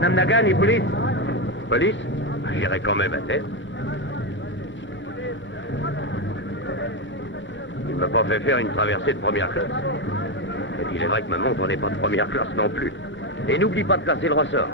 Namnagan, police. Police? J'irai quand même à tête. Il m'a pas fait faire une traversée de première classe. Et il est vrai que ma montre n'est pas de première classe non plus. Et n'oublie pas de placer le ressort.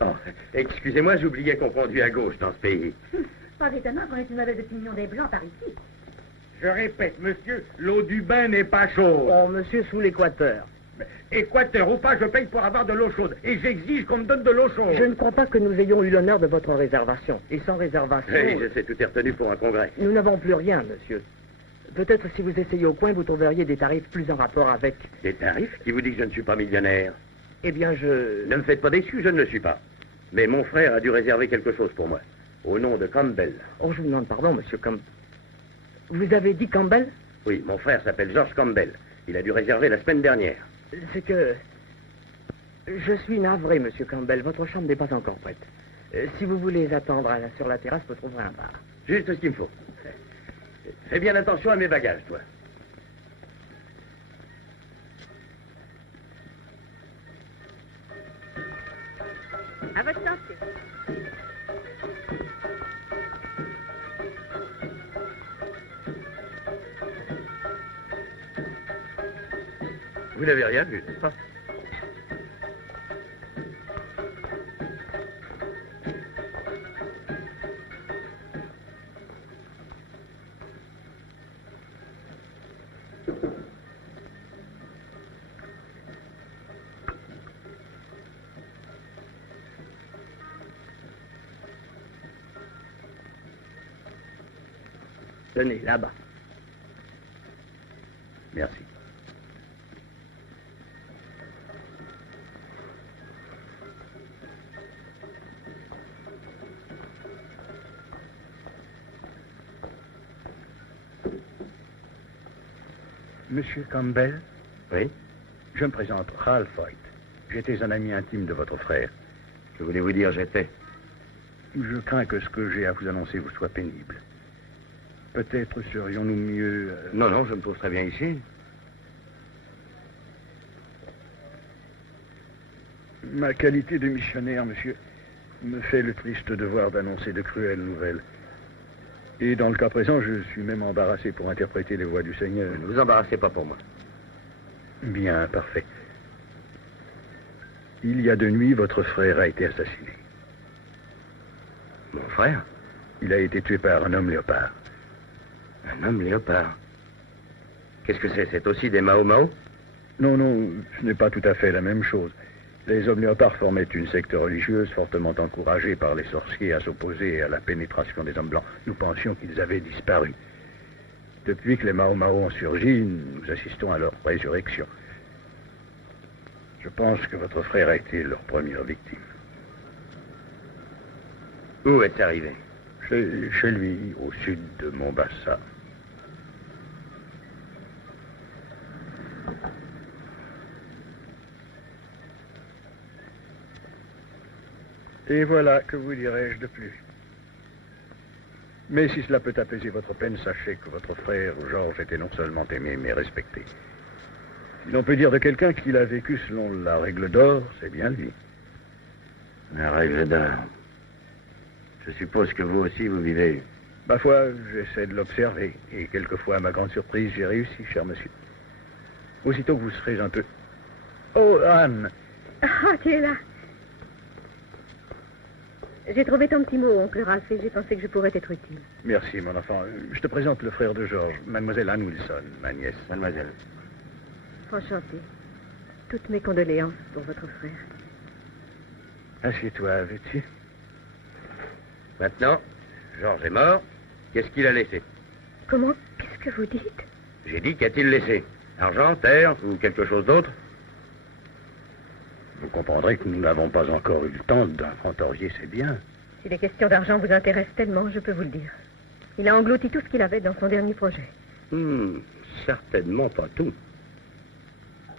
Oh, excusez-moi, j'oubliais qu'on conduit à gauche dans ce pays. Pas étonnant qu'on ait une mauvaise opinion des Blancs par ici. Je répète, monsieur, l'eau du bain n'est pas chaude. Oh, monsieur, sous l'équateur. Équateur ou pas, je paye pour avoir de l'eau chaude. Et j'exige qu'on me donne de l'eau chaude. Je ne crois pas que nous ayons eu l'honneur de votre réservation. Et sans réservation... Oui, je sais, tout est retenu pour un congrès. Nous n'avons plus rien, monsieur. Peut-être si vous essayez au coin, vous trouveriez des tarifs plus en rapport avec... Des tarifs? Qui vous dit que je ne suis pas millionnaire? Eh bien, Ne me faites pas d'excuses, je ne le suis pas. Mais mon frère a dû réserver quelque chose pour moi. Au nom de Campbell. Oh, je vous demande pardon, monsieur Campbell. Vous avez dit Campbell? Oui, mon frère s'appelle George Campbell. Il a dû réserver la semaine dernière. C'est que... Je suis navré, monsieur Campbell. Votre chambre n'est pas encore prête. Si vous voulez attendre sur la terrasse, vous trouverez un bar. Juste ce qu'il me faut. Fais bien attention à mes bagages, toi. À votre santé. Vous n'avez rien vu, n'est-ce pas? Tenez, là-bas. Merci. Monsieur Campbell, Oui? je me présente, Ralph White. J'étais un ami intime de votre frère. Que voulez-vous dire, j'étais? Je crains que ce que j'ai à vous annoncer vous soit pénible. Peut-être serions-nous mieux... Non, non, je me trouve très bien ici. Ma qualité de missionnaire, monsieur, me fait le triste devoir d'annoncer de cruelles nouvelles. Et dans le cas présent, je suis même embarrassé pour interpréter les voix du Seigneur. Ne vous embarrassez pas pour moi. Bien, parfait. Il y a 2 nuits, votre frère a été assassiné. Mon frère? Il a été tué par un homme léopard. Un homme léopard? Qu'est-ce que c'est? C'est aussi des Mao Mao? Non, non, ce n'est pas tout à fait la même chose. Les hommes léopards formaient une secte religieuse fortement encouragée par les sorciers à s'opposer à la pénétration des hommes blancs. Nous pensions qu'ils avaient disparu. Depuis que les Mao Mao ont surgi, nous assistons à leur résurrection. Je pense que votre frère a été leur première victime. Où est-il arrivé? Chez lui, au sud de Mombasa. Et voilà, que vous dirais-je de plus. Mais si cela peut apaiser votre peine, sachez que votre frère, Georges, était non seulement aimé, mais respecté. Si l'on peut dire de quelqu'un qu'il a vécu selon la règle d'or, c'est bien lui. La règle d'or. Je suppose que vous aussi, vous vivez... Ma foi, j'essaie de l'observer, et quelquefois, à ma grande surprise, j'ai réussi, cher monsieur. Aussitôt que vous serez un peu... Oh, Anne! Ah, tu es là. J'ai trouvé ton petit mot, oncle Ralph, et j'ai pensé que je pourrais être utile. Merci, mon enfant. Je te présente le frère de Georges, mademoiselle Anne Wilson, ma nièce. Mademoiselle. Enchanté. Toutes mes condoléances pour votre frère. Assieds-toi, veux-tu? Maintenant, Georges est mort. Qu'est-ce qu'il a laissé? Comment? Qu'est-ce que vous dites? J'ai dit qu'a-t-il laissé? Argent, terre ou quelque chose d'autre? Vous comprendrez que nous n'avons pas encore eu le temps d'inventorier ses biens. Si les questions d'argent vous intéressent tellement, je peux vous le dire. Il a englouti tout ce qu'il avait dans son dernier projet. Certainement pas tout.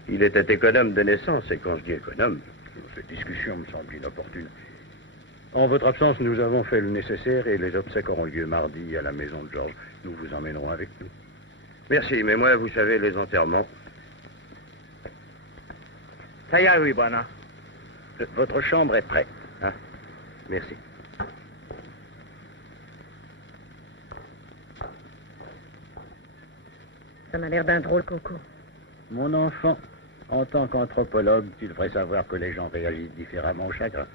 Il était économe de naissance, et quand je dis économe... Cette discussion me semble inopportune. En votre absence, nous avons fait le nécessaire et les obsèques auront lieu mardi à la maison de Georges. Nous vous emmènerons avec nous. Merci, mais moi, vous savez, les enterrements... Ça y est, oui, Bwana. Votre chambre est prête. Ah, merci. Ça m'a l'air d'un drôle concours. Mon enfant, en tant qu'anthropologue, tu devrais savoir que les gens réagissent différemment au chagrin.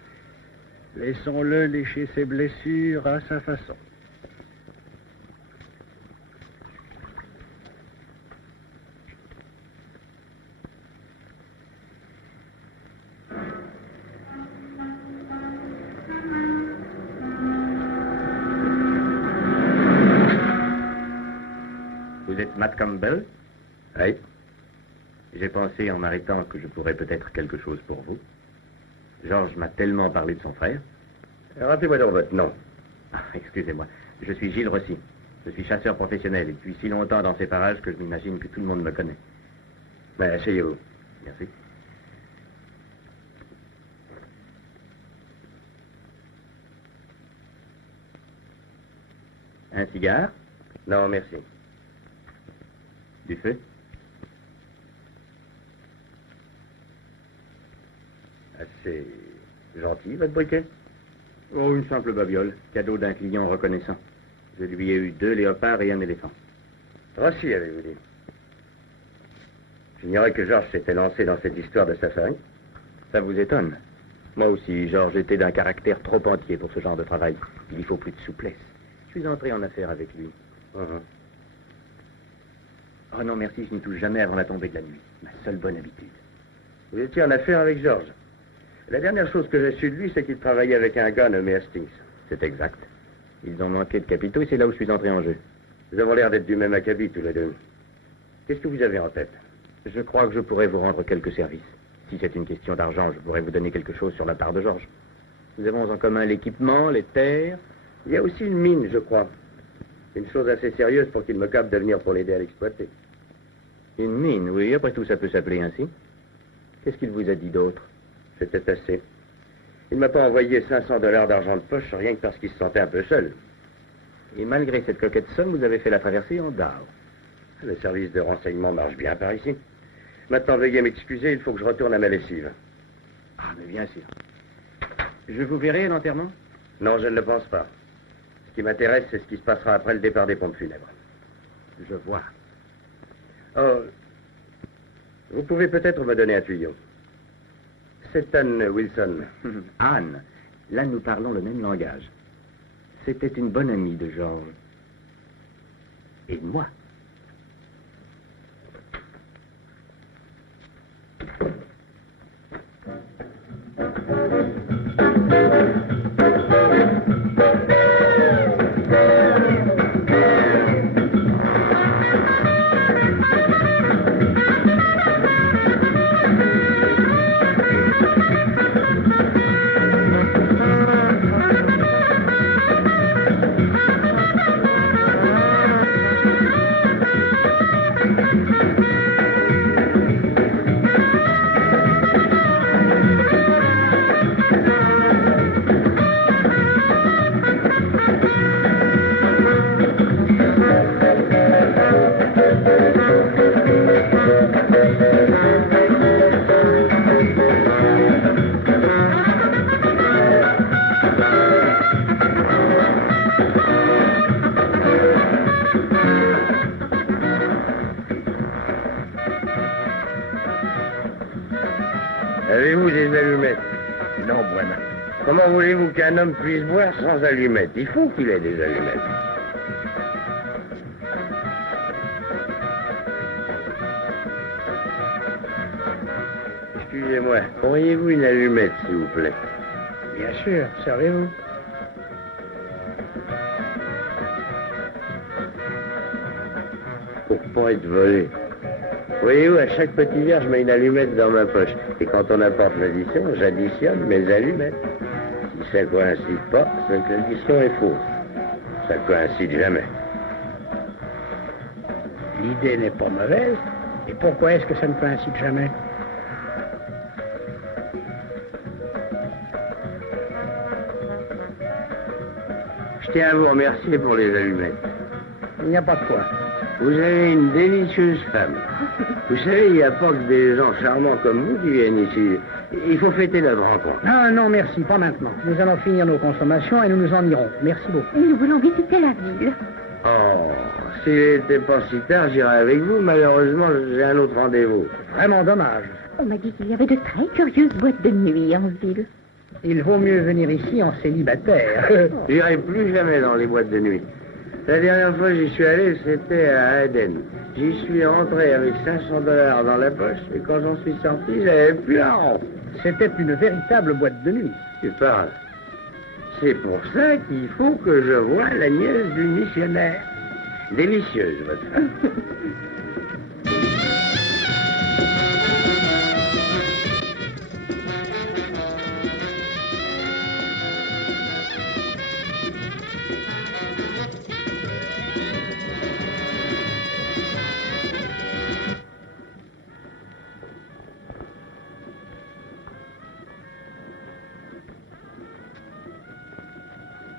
Laissons-le lécher ses blessures à sa façon. Vous êtes Matt Campbell? Oui. J'ai pensé en m'arrêtant que je pourrais peut-être quelque chose pour vous. Georges m'a tellement parlé de son frère. Rappelez-moi donc votre nom. Ah, excusez-moi. Je suis Gilles Rossi. Je suis chasseur professionnel et depuis si longtemps dans ces parages que je m'imagine que tout le monde me connaît. Mais asseyez-vous. Un cigare? Non, merci. Du feu? Assez gentil, votre briquet. Oh, une simple babiole, cadeau d'un client reconnaissant. Je lui ai eu 2 léopards et un éléphant. Rossi, avez-vous dit? J'ignorais que Georges s'était lancé dans cette histoire de safari. Ça vous étonne? Moi aussi, Georges était d'un caractère trop entier pour ce genre de travail. Il y faut plus de souplesse. Je suis entré en affaire avec lui. Oh non, merci, je n'y touche jamais avant la tombée de la nuit. Ma seule bonne habitude. Vous étiez en affaire avec Georges. La dernière chose que j'ai su de lui, c'est qu'il travaillait avec un gars nommé Hastings. C'est exact. Ils ont manqué de capitaux et c'est là où je suis entré en jeu. Nous avons l'air d'être du même acabit, tous les deux. Qu'est-ce que vous avez en tête? Je crois que je pourrais vous rendre quelques services. Si c'est une question d'argent, je pourrais vous donner quelque chose sur la part de Georges. Nous avons en commun l'équipement, les terres. Il y a aussi une mine, je crois. Une chose assez sérieuse pour qu'il me capte de venir pour l'aider à l'exploiter. Une mine, oui, après tout ça peut s'appeler ainsi. Qu'est-ce qu'il vous a dit d'autre? C'était assez. Il ne m'a pas envoyé 500 $ d'argent de poche, rien que parce qu'il se sentait un peu seul. Et malgré cette coquette somme, vous avez fait la traversée en dard. Le service de renseignement marche bien par ici. Maintenant, veuillez m'excuser, il faut que je retourne à ma lessive. Ah, mais bien sûr. Je vous verrai à l'enterrement? Non, je ne le pense pas. Ce qui m'intéresse, c'est ce qui se passera après le départ des pompes funèbres. Je vois. Oh, vous pouvez peut-être me donner un tuyau. C'est Anne Wilson. Anne, là nous parlons le même langage. C'était une bonne amie de Georges. Et de moi. Avez-vous des allumettes? Non, moi-même. Comment voulez-vous qu'un homme puisse boire sans allumettes? Il faut qu'il ait des allumettes. Excusez-moi, auriez-vous une allumette, s'il vous plaît? Bien sûr, servez-vous. Pour pas être volé. Voyez-vous, à chaque petit verre, je mets une allumette dans ma poche. Et quand on apporte l'addition, j'additionne mes allumettes. Si ça coïncide pas, c'est que l'addition est fausse. Ça coïncide jamais. L'idée n'est pas mauvaise. Et pourquoi est-ce que ça ne coïncide jamais? Je tiens à vous remercier pour les allumettes. Il n'y a pas de quoi. Vous avez une délicieuse femme. Vous savez, il n'y a pas que des gens charmants comme vous qui viennent ici. Il faut fêter notre rencontre. Ah non, merci, pas maintenant. Nous allons finir nos consommations et nous nous en irons. Merci beaucoup. Nous voulons visiter la ville. Oh, s'il n'était pas si tard, j'irai avec vous. Malheureusement, j'ai un autre rendez-vous. Vraiment dommage. On m'a dit qu'il y avait de très curieuses boîtes de nuit en ville. Il vaut mieux venir ici en célibataire. J'irai plus jamais dans les boîtes de nuit. La dernière fois que j'y suis allé, c'était à Aden. J'y suis rentré avec 500 $ dans la poche, et quand j'en suis sorti, j'avais plus un rond. C'était une véritable boîte de nuit. Tu parles. C'est pour ça qu'il faut que je voie la nièce du missionnaire. Délicieuse, votre femme.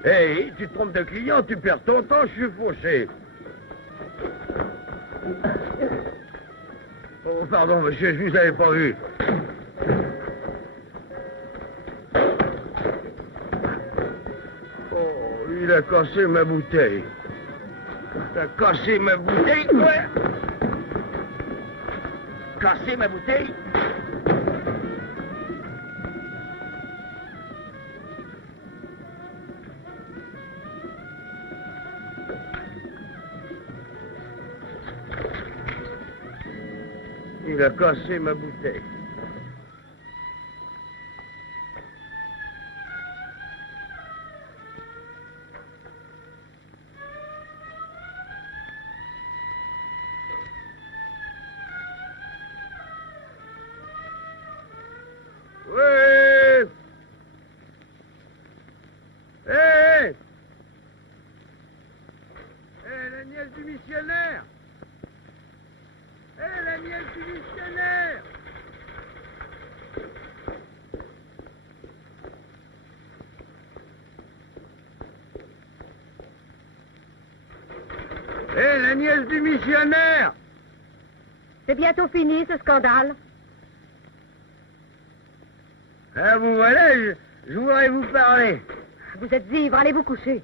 Hey, tu te trompes de client, tu perds ton temps, je suis fauché. Oh, pardon, monsieur, je vous avais pas vu. Oh, il a cassé ma bouteille. Il a cassé ma bouteille, ouais. Cassé ma bouteille. Il a cassé ma bouteille. Ouais. Hé! Hé, la nièce du missionnaire! Hé, la nièce du missionnaire! Hé, la nièce du missionnaire! C'est bientôt fini, ce scandale. Ah, vous voilà, je voudrais vous parler. Vous êtes ivre, allez vous coucher.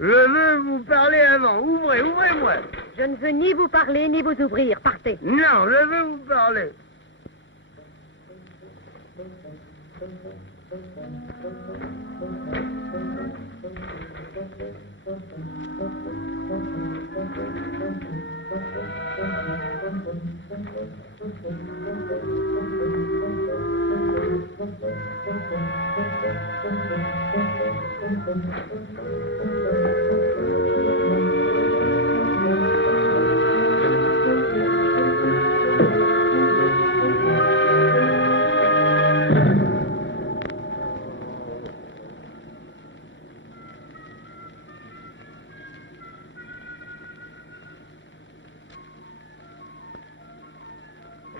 Je veux vous parler avant. Ouvrez-moi. Je ne veux ni vous parler, ni vous ouvrir. Partez. Non, je veux vous parler.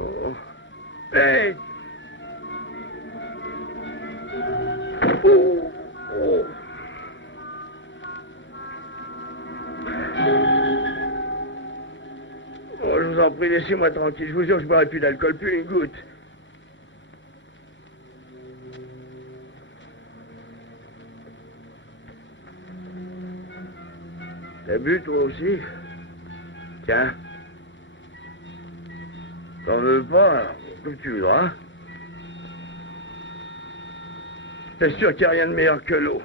Oh. Hey! Oh. Oh. Oh, je vous en prie, laissez-moi tranquille. Je vous jure que je ne boirai plus d'alcool, plus une goutte. T'as bu, toi aussi? Tiens. T'en veux pas? Que tu voudras. T'es sûr qu'il n'y a rien de meilleur que l'eau?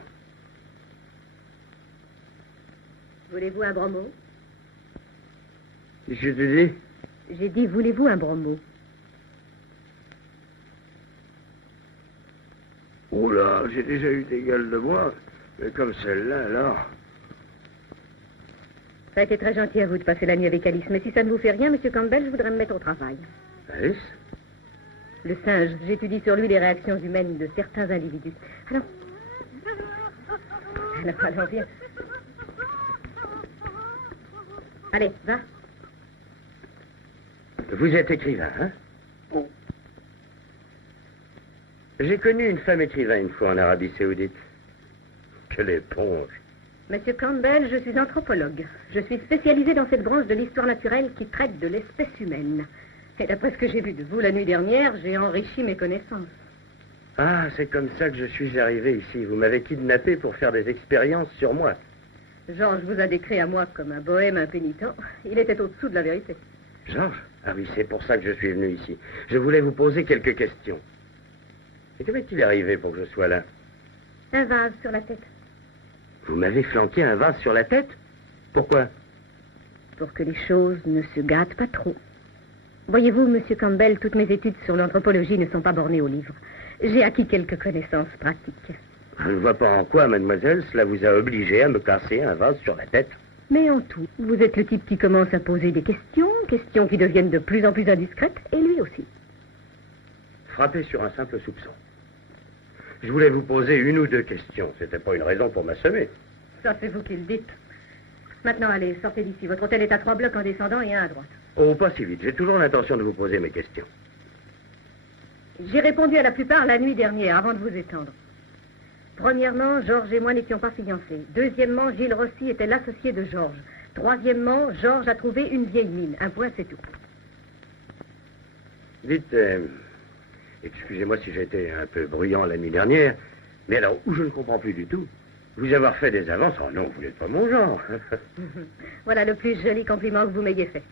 Voulez-vous un bromo? Qu'est-ce que tu dis? J'ai dit, voulez-vous un bromo? Oh là, j'ai déjà eu des gueules de bois. Mais comme celle-là, alors... Ça a été très gentil à vous de passer la nuit avec Alice, mais si ça ne vous fait rien, Monsieur Campbell, je voudrais me mettre au travail. Alice? Le singe, j'étudie sur lui les réactions humaines de certains individus. Alors, viens. Allez, va. Vous êtes écrivain, hein? Oh. J'ai connu une femme écrivain une fois en Arabie Saoudite. Quelle éponge! Monsieur Campbell, je suis anthropologue. Je suis spécialisée dans cette branche de l'histoire naturelle qui traite de l'espèce humaine. Et d'après ce que j'ai vu de vous la nuit dernière, j'ai enrichi mes connaissances. Ah, c'est comme ça que je suis arrivé ici. Vous m'avez kidnappé pour faire des expériences sur moi. Georges vous a décrit à moi comme un bohème impénitent. Il était au-dessous de la vérité. Georges? Ah oui, c'est pour ça que je suis venu ici. Je voulais vous poser quelques questions. Et comment est-il arrivé pour que je sois là? Un vase sur la tête. Vous m'avez flanqué un vase sur la tête? Pourquoi? Pour que les choses ne se gâtent pas trop. Voyez-vous, Monsieur Campbell, toutes mes études sur l'anthropologie ne sont pas bornées aux livres. J'ai acquis quelques connaissances pratiques. Je ne vois pas en quoi, mademoiselle, cela vous a obligé à me casser un vase sur la tête. Mais en tout, vous êtes le type qui commence à poser des questions qui deviennent de plus en plus indiscrètes, et lui aussi. Frappé sur un simple soupçon. Je voulais vous poser une ou deux questions. C'était pas une raison pour m'assommer. Ça, c'est vous qui le dites. Maintenant, allez, sortez d'ici. Votre hôtel est à 3 blocs en descendant et un à droite. Oh, pas si vite. J'ai toujours l'intention de vous poser mes questions. J'ai répondu à la plupart la nuit dernière, avant de vous étendre. Premièrement, Georges et moi n'étions pas fiancés. Deuxièmement, Gilles Rossi était l'associé de Georges. Troisièmement, Georges a trouvé une vieille mine. Un point, c'est tout. Dites, excusez-moi si j'ai été un peu bruyant la nuit dernière, mais alors, où je ne comprends plus du tout, vous avoir fait des avances, oh non, vous n'êtes pas mon genre. Voilà le plus joli compliment que vous m'ayez fait.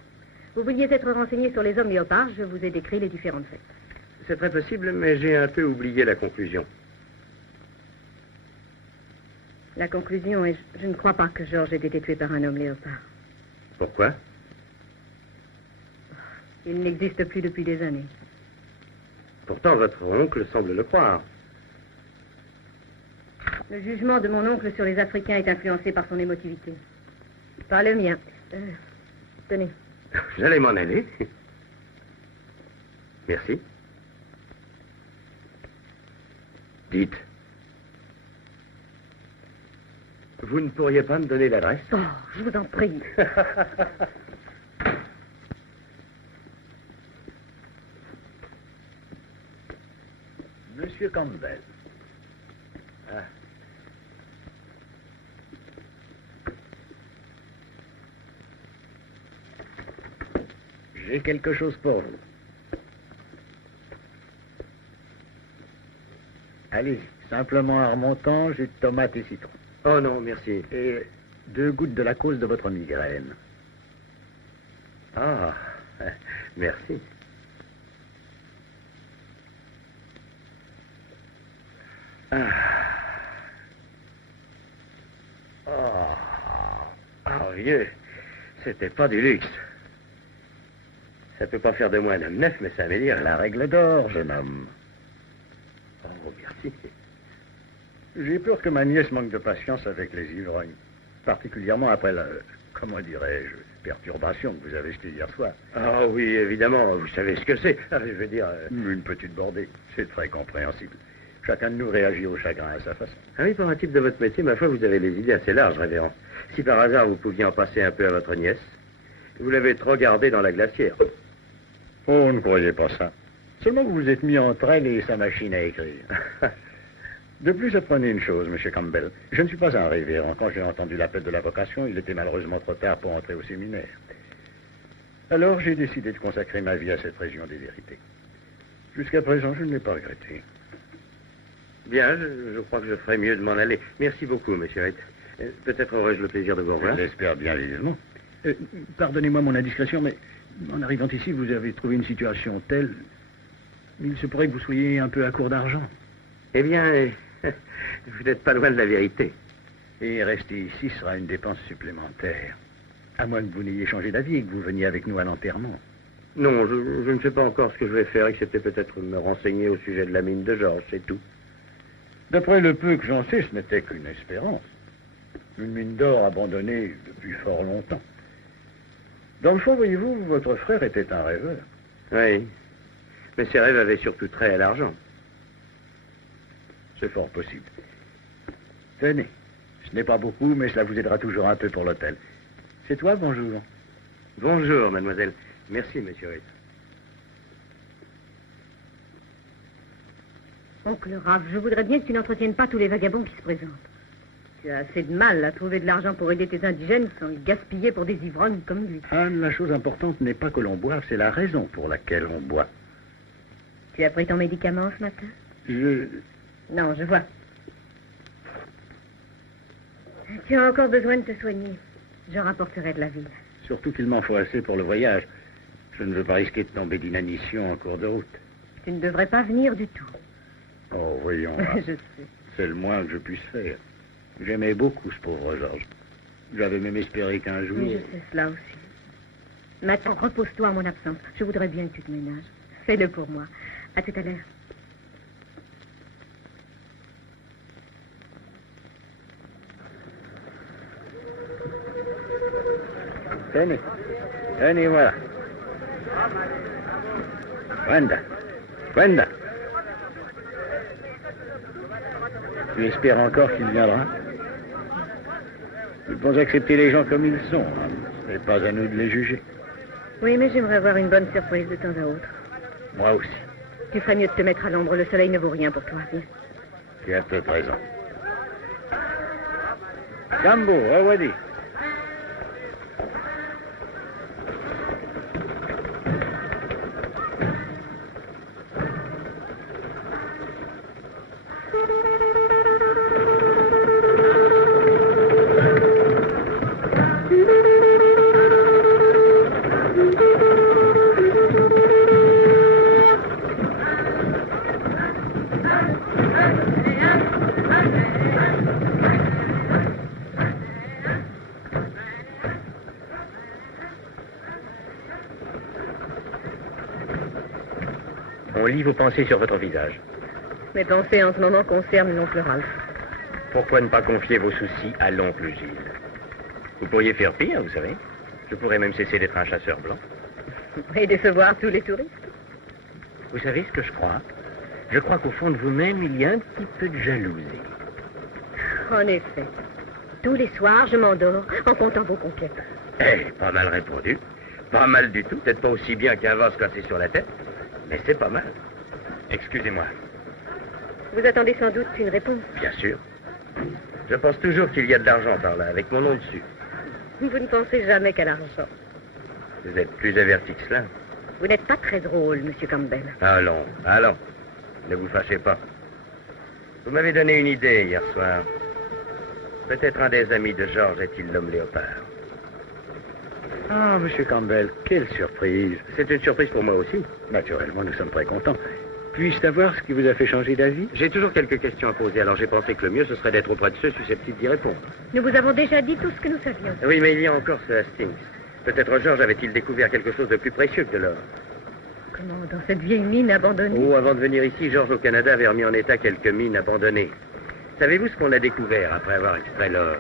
Vous vouliez être renseigné sur les hommes léopards, je vous ai décrit les différentes fêtes. C'est très possible, mais j'ai un peu oublié la conclusion. La conclusion est, je ne crois pas que Georges ait été tué par un homme léopard. Pourquoi? Il n'existe plus depuis des années. Pourtant, votre oncle semble le croire. Le jugement de mon oncle sur les Africains est influencé par son émotivité. Pas le mien. Tenez. J'allais m'en aller. Merci. Dites. Vous ne pourriez pas me donner l'adresse? Oh, je vous en prie. Monsieur Campbell. Ah. J'ai quelque chose pour vous. Allez, simplement un remontant, jus de tomate et citron. Oh non, merci. Et 2 gouttes de la cause de votre migraine. Ah, merci. Ah. Oh, vieux, c'était pas du luxe. Ça peut pas faire de moi un homme neuf, mais ça veut dire La règle d'or, jeune homme. Oh, merci. J'ai peur que ma nièce manque de patience avec les ivrognes. Particulièrement après la, comment dirais-je, perturbation que vous avez jetée hier soir. Ah oui, évidemment, vous savez ce que c'est. Ah, je veux dire... Une petite bordée, c'est très compréhensible. Chacun de nous réagit au chagrin à sa façon. Ah oui, pour un type de votre métier, ma foi, vous avez les idées assez larges, révérend. Si par hasard vous pouviez en passer un peu à votre nièce, vous l'avez trop gardée dans la glacière. Oh, ne croyez pas ça. Seulement vous vous êtes mis entre elle et sa machine à écrire. De plus, apprenez une chose, monsieur Campbell. Je ne suis pas un révérend. Quand j'ai entendu l'appel de la vocation, il était malheureusement trop tard pour entrer au séminaire. Alors, j'ai décidé de consacrer ma vie à cette région des vérités. Jusqu'à présent, je ne l'ai pas regretté. Bien, je crois que je ferais mieux de m'en aller. Merci beaucoup, monsieur Haidt. Peut-être aurais-je le plaisir de vous revoir. Je l'espère bien vivement. Pardonnez-moi mon indiscrétion, mais en arrivant ici, vous avez trouvé une situation telle... Il se pourrait que vous soyez un peu à court d'argent. Eh bien, vous n'êtes pas loin de la vérité. Et rester ici sera une dépense supplémentaire. À moins que vous n'ayez changé d'avis et que vous veniez avec nous à l'enterrement. Non, je ne sais pas encore ce que je vais faire, excepté peut-être me renseigner au sujet de la mine de Georges, c'est tout. D'après le peu que j'en sais, ce n'était qu'une espérance. Une mine d'or abandonnée depuis fort longtemps. Dans le fond, voyez-vous, votre frère était un rêveur. Oui, mais ses rêves avaient surtout trait à l'argent. C'est fort possible. Tenez, ce n'est pas beaucoup, mais cela vous aidera toujours un peu pour l'hôtel. C'est toi, bonjour. Bonjour, mademoiselle. Merci, monsieur Haidt. Oncle Raph, je voudrais bien que tu n'entretiennes pas tous les vagabonds qui se présentent. Tu as assez de mal à trouver de l'argent pour aider tes indigènes sans le gaspiller pour des ivrognes comme lui. Anne, la chose importante n'est pas que l'on boive, c'est la raison pour laquelle on boit. Tu as pris ton médicament ce matin? Non, je vois. Tu as encore besoin de te soigner. Je rapporterai de la ville. Surtout qu'il m'en faut assez pour le voyage. Je ne veux pas risquer de tomber d'inanition en cours de route. Tu ne devrais pas venir du tout. Oh, voyons. Je sais. C'est le moins que je puisse faire. J'aimais beaucoup ce pauvre Georges. J'avais même espéré qu'un jour... Oui, je sais cela aussi. Maintenant, repose-toi en mon absence. Je voudrais bien que tu te ménages. Fais-le pour moi. À tout à l'heure. Tenez. Tenez, voilà. Wanda. Tu espères encore qu'il viendra? Nous devons accepter les gens comme ils sont. Hein. Ce n'est pas à nous de les juger. Oui, mais j'aimerais avoir une bonne surprise de temps à autre. Moi aussi. Tu ferais mieux de te mettre à l'ombre. Le soleil ne vaut rien pour toi. Viens. Tu as peut-être raison. Gambo, Awadi. On lit vos pensées sur votre visage. Mes pensées en ce moment concernent l'oncle Ralph. Pourquoi ne pas confier vos soucis à l'oncle Gilles? Vous pourriez faire pire, vous savez. Je pourrais même cesser d'être un chasseur blanc. Et décevoir tous les touristes. Vous savez ce que je crois? Je crois qu'au fond de vous-même, il y a un petit peu de jalousie. En effet. Tous les soirs, je m'endors en comptant vos conquêtes. Eh, pas mal répondu. Pas mal du tout. Peut-être pas aussi bien qu'un vase cassé sur la tête, mais c'est pas mal. Excusez-moi. Vous attendez sans doute une réponse. Bien sûr. Je pense toujours qu'il y a de l'argent par là, avec mon nom dessus. Vous ne pensez jamais qu'à l'argent. Vous êtes plus averti que cela. Vous n'êtes pas très drôle, Monsieur Campbell. Allons, allons. Ne vous fâchez pas. Vous m'avez donné une idée hier soir. Peut-être un des amis de Georges est-il l'homme léopard. Ah, Monsieur Campbell, quelle surprise. C'est une surprise pour moi aussi. Naturellement, nous sommes très contents. Puis-je savoir ce qui vous a fait changer d'avis? J'ai toujours quelques questions à poser, alors j'ai pensé que le mieux, ce serait d'être auprès de ceux susceptibles d'y répondre. Nous vous avons déjà dit tout ce que nous savions. Oui, mais il y a encore ce Hastings. Peut-être Georges avait-il découvert quelque chose de plus précieux que de l'or. Comment, dans cette vieille mine abandonnée? Oh, avant de venir ici, Georges au Canada avait remis en état quelques mines abandonnées. Savez-vous ce qu'on a découvert après avoir extrait l'or?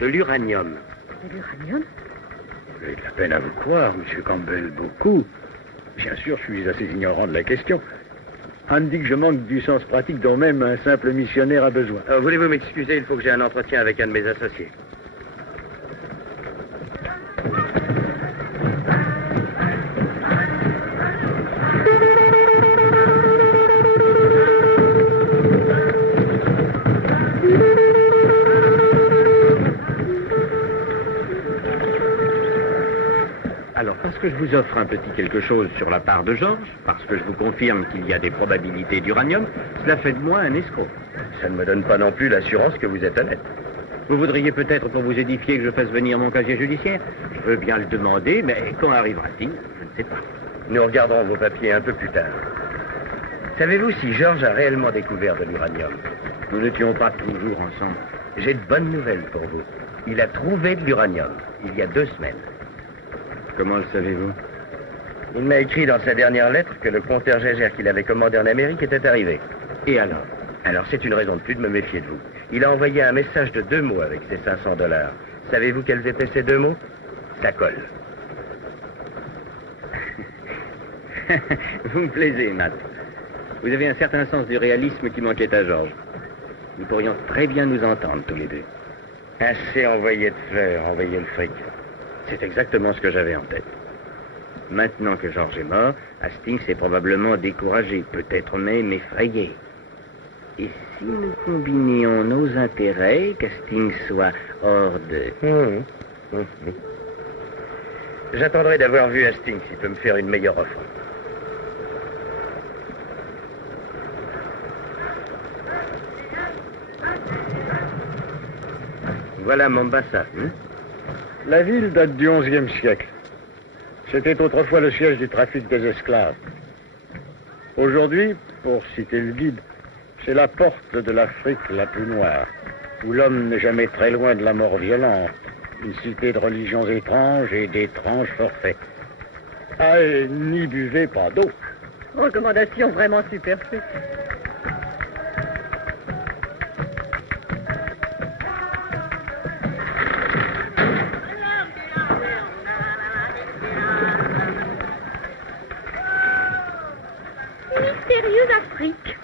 De l'uranium. De l'uranium? J'ai de la peine à vous croire, Monsieur Campbell, beaucoup. Bien sûr, je suis assez ignorant de la question. On dit que je manque du sens pratique dont même un simple missionnaire a besoin. Voulez-vous m'excuser? Il faut que j'ai un entretien avec un de mes associés. Alors, parce que je vous offre un petit quelque chose sur la part de Georges, parce que je vous confirme qu'il y a des probabilités d'uranium, cela fait de moi un escroc. Ça ne me donne pas non plus l'assurance que vous êtes honnête. Vous voudriez peut-être pour vous édifier que je fasse venir mon casier judiciaire? Je veux bien le demander, mais quand arrivera-t-il? Je ne sais pas. Nous regarderons vos papiers un peu plus tard. Savez-vous si Georges a réellement découvert de l'uranium? Nous n'étions pas toujours ensemble. J'ai de bonnes nouvelles pour vous. Il a trouvé de l'uranium, il y a 2 semaines. Comment le savez-vous? Il m'a écrit dans sa dernière lettre que le compteur Gégère qu'il avait commandé en Amérique était arrivé. Et alors? Alors c'est une raison de plus de me méfier de vous. Il a envoyé un message de 2 mots avec ses $500. Savez-vous quels étaient ces 2 mots? Ça colle. Vous me plaisez, Matt. Vous avez un certain sens du réalisme qui manquait à Georges. Nous pourrions très bien nous entendre tous les deux. Assez envoyé de fleurs, envoyé le fric. C'est exactement ce que j'avais en tête. Maintenant que Georges est mort, Hastings est probablement découragé, peut-être même effrayé. Et si nous combinions nos intérêts, qu'Hastings soit hors de... J'attendrai d'avoir vu Hastings s'il peut me faire une meilleure offre. Voilà Mombasa. La ville date du XIe siècle. C'était autrefois le siège du trafic des esclaves. Aujourd'hui, pour citer le guide, c'est la porte de l'Afrique la plus noire, où l'homme n'est jamais très loin de la mort violente, une cité de religions étranges et d'étranges forfaits. Ah, et n'y buvez pas d'eau. Recommandation vraiment superflue. Mystérieuse Afrique.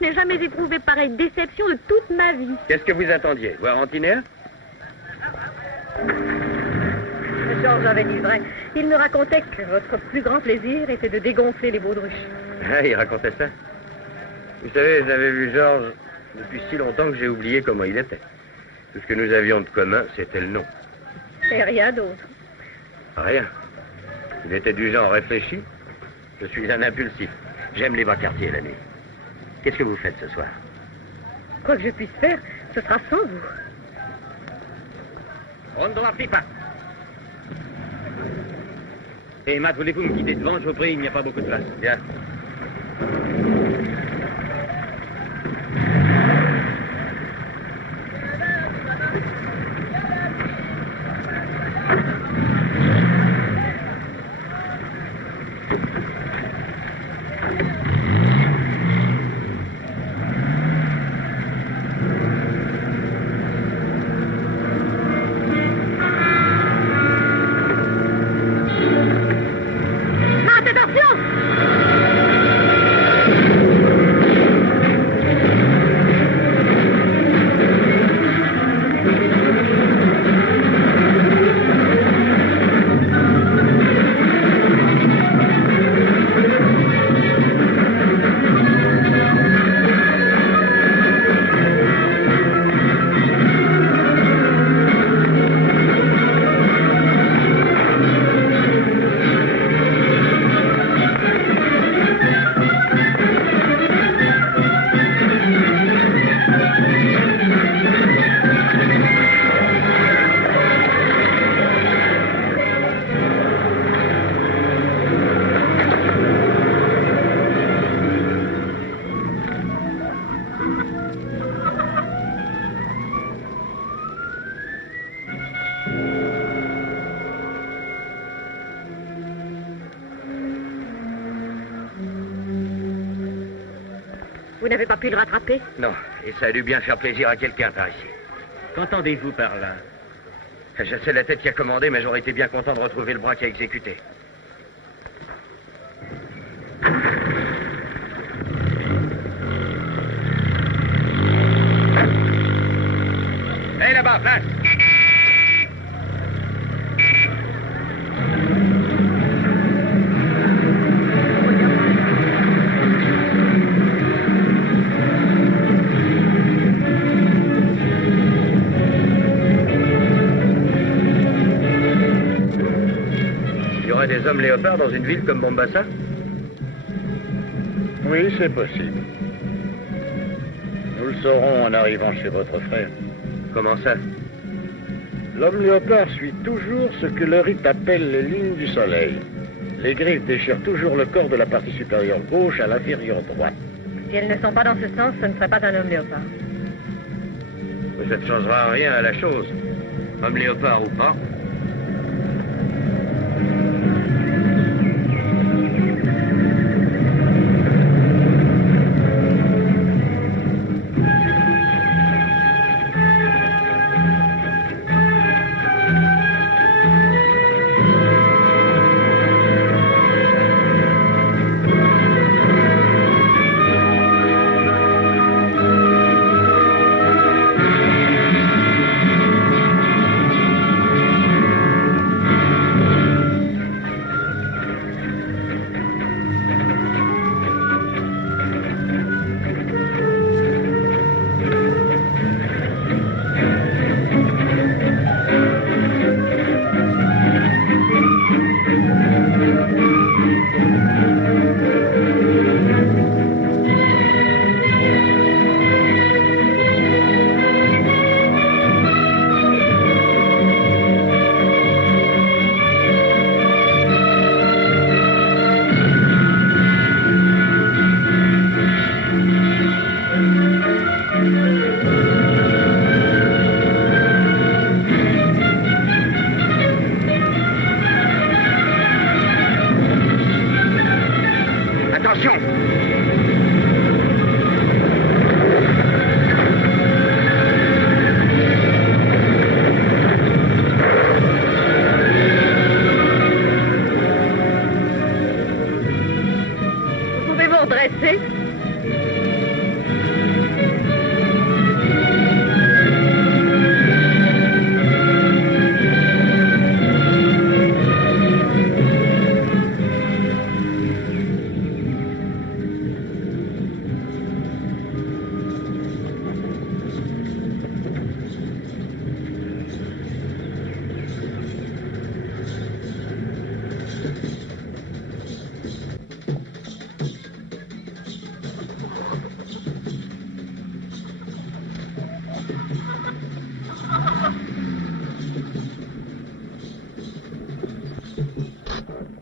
Je n'ai jamais éprouvé pareille déception de toute ma vie. Qu'est-ce que vous attendiez? Voir Antinéa? Georges avait dit vrai. Il me racontait que votre plus grand plaisir était de dégonfler les baudruches. Ah, il racontait ça. Vous savez, j'avais vu Georges depuis si longtemps que j'ai oublié comment il était. Tout ce que nous avions de commun, c'était le nom. Et rien d'autre. Rien. Il était du genre réfléchi. Je suis un impulsif. J'aime les bas quartiers la nuit. Qu'est-ce que vous faites ce soir? Quoi que je puisse faire, ce sera sans vous. Rondo a pipa. Et Matt, voulez-vous me quitter devant? Je vous prie, il n'y a pas beaucoup de place. Bien. Vous n'avez pas pu le rattraper? Non, et ça a dû bien faire plaisir à quelqu'un par ici. Qu'entendez-vous par là? Je sais la tête qui a commandé, mais j'aurais été bien content de retrouver le bras qui a exécuté. Hé, là-bas, place! Des hommes léopards dans une ville comme Mombasa? Oui, c'est possible. Nous le saurons en arrivant chez votre frère. Comment ça? L'homme léopard suit toujours ce que le rite appelle les lignes du soleil. Les griffes déchirent toujours le corps de la partie supérieure gauche à l'inférieure droite. Si elles ne sont pas dans ce sens, ce ne serait pas un homme léopard. Mais ça ne changera rien à la chose. Homme léopard ou pas.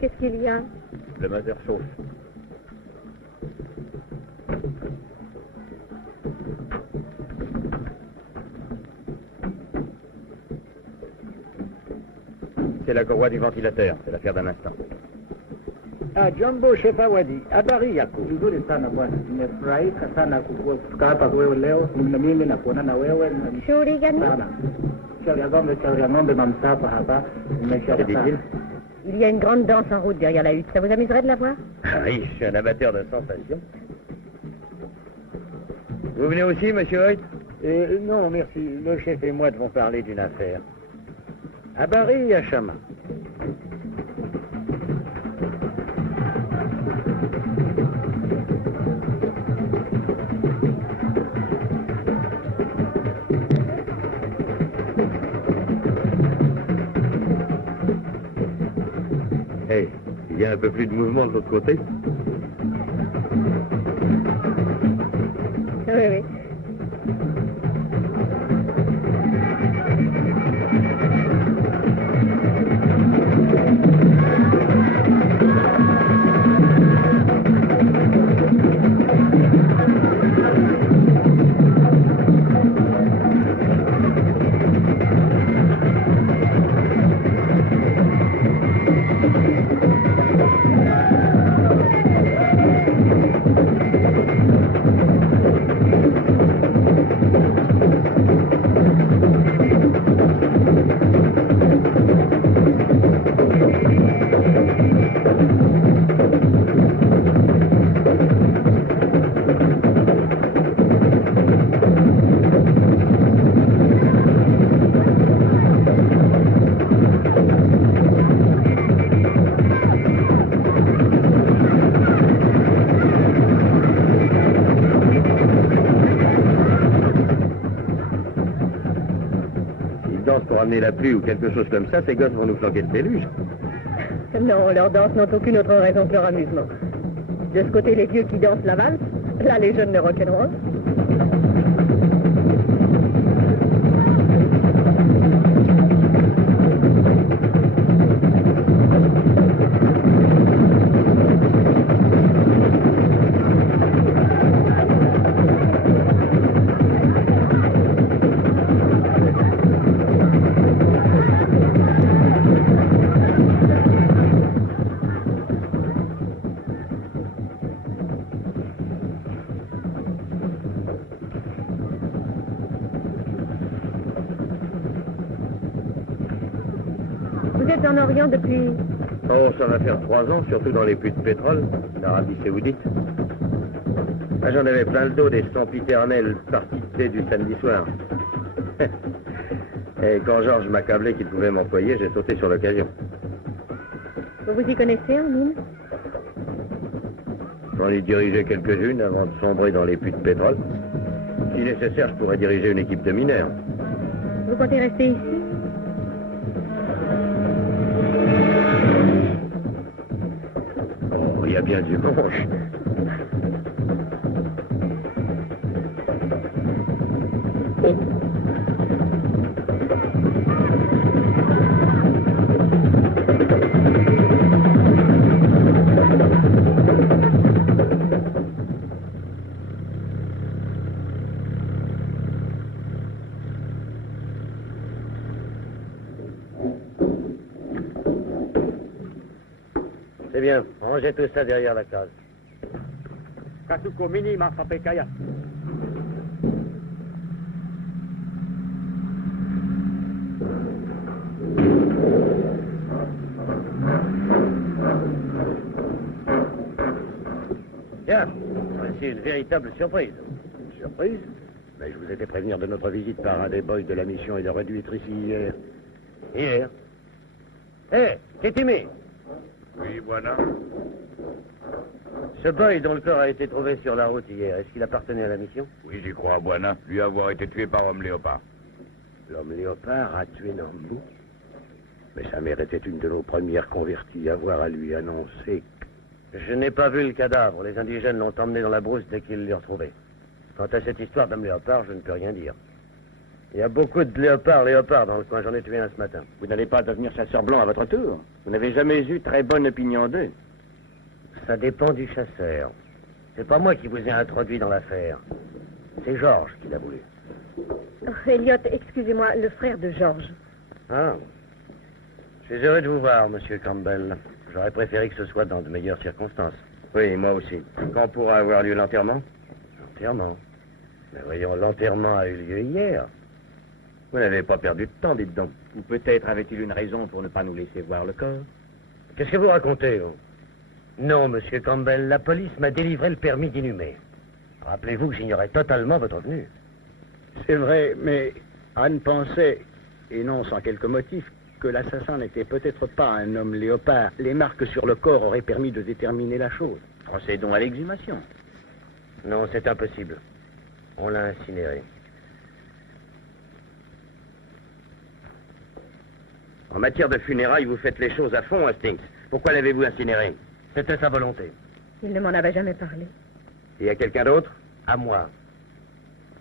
Qu'est-ce qu'il y a? Le moteur chauffe. C'est la courroie du ventilateur. C'est l'affaire d'un instant. Ah, Jumbo Shefawadi, habari yako? Nzuri sana bwana, nimefurahika sana kufika hapa wewe leo, na mimi na kuonana wewe. Shauri gani? Sana. Shauri ya ng'ombe mamsapa hapa, nimeshauri sana. Il y a une grande danse en route derrière la hutte. Ça vous amuserait de la voir? Ah oui, je suis un amateur de sensations. Vous venez aussi, monsieur Hoyt? Non, merci. Le chef et moi devons parler d'une affaire. À Barry, à Chama. Hey, il y a un peu plus de mouvement de l'autre côté? Oui, oui. Pour amener la pluie ou quelque chose comme ça, ces gosses vont nous flanquer de déluge. Non, leurs danses n'ont aucune autre raison que leur amusement. De ce côté, les vieux qui dansent la valse, là, les jeunes le rock'n'roll. Vous êtes en Orient depuis... Oh, ça va faire 3 ans, surtout dans les puits de pétrole, l'Arabie Saoudite. Ah, j'en avais plein le dos des sempiternelles parties de thé du samedi soir. Et quand Georges m'accablait qu'il pouvait m'employer, j'ai sauté sur l'occasion. Vous vous y connaissez en mine? J'en ai dirigé quelques-unes avant de sombrer dans les puits de pétrole. Si nécessaire, je pourrais diriger une équipe de mineurs. Vous comptez rester ici? Oh, il y a bien du manche. C'est bien, rangez tout ça derrière la case. Kasuko mini mafapekaya. Bien, c'est une véritable surprise. Une surprise? Mais je vous ai fait prévenir de notre visite par un des boys de la mission et de réduire ici hier. Hier? Hé, Kétimé! Oui, voilà. Ce boy dont le corps a été trouvé sur la route hier, est-ce qu'il appartenait à la mission? Oui, j'y crois, Buana. Lui avoir été tué par Homme Léopard. L'homme léopard a tué Nambu. Mais sa mère était une de nos premières converties à voir à lui annoncer. Je n'ai pas vu le cadavre. Les indigènes l'ont emmené dans la brousse dès qu'ils l'ont retrouvé. Quant à cette histoire d'homme léopard, je ne peux rien dire. Il y a beaucoup de léopards dans le coin. J'en ai tué un ce matin. Vous n'allez pas devenir chasseur blanc à votre tour. Vous n'avez jamais eu très bonne opinion d'eux. Ça dépend du chasseur. C'est pas moi qui vous ai introduit dans l'affaire. C'est Georges qui l'a voulu. Oh, Elliot, excusez-moi, le frère de Georges. Ah. Je suis heureux de vous voir, monsieur Campbell. J'aurais préféré que ce soit dans de meilleures circonstances. Oui, moi aussi. Quand pourra avoir lieu l'enterrement? L'enterrement? Mais voyons, l'enterrement a eu lieu hier. Vous n'avez pas perdu de temps, dites donc. Ou peut-être avait-il une raison pour ne pas nous laisser voir le corps? Qu'est-ce que vous racontez, vous? Non, monsieur Campbell, la police m'a délivré le permis d'inhumer. Rappelez-vous que j'ignorais totalement votre venue. C'est vrai, mais Anne pensait, et non sans quelque motif, que l'assassin n'était peut-être pas un homme léopard. Les marques sur le corps auraient permis de déterminer la chose. Procédons à l'exhumation. Non, c'est impossible. On l'a incinéré. En matière de funérailles, vous faites les choses à fond, Hastings. Pourquoi l'avez-vous incinéré? C'était sa volonté. Il ne m'en avait jamais parlé. Il y a quelqu'un d'autre? À moi.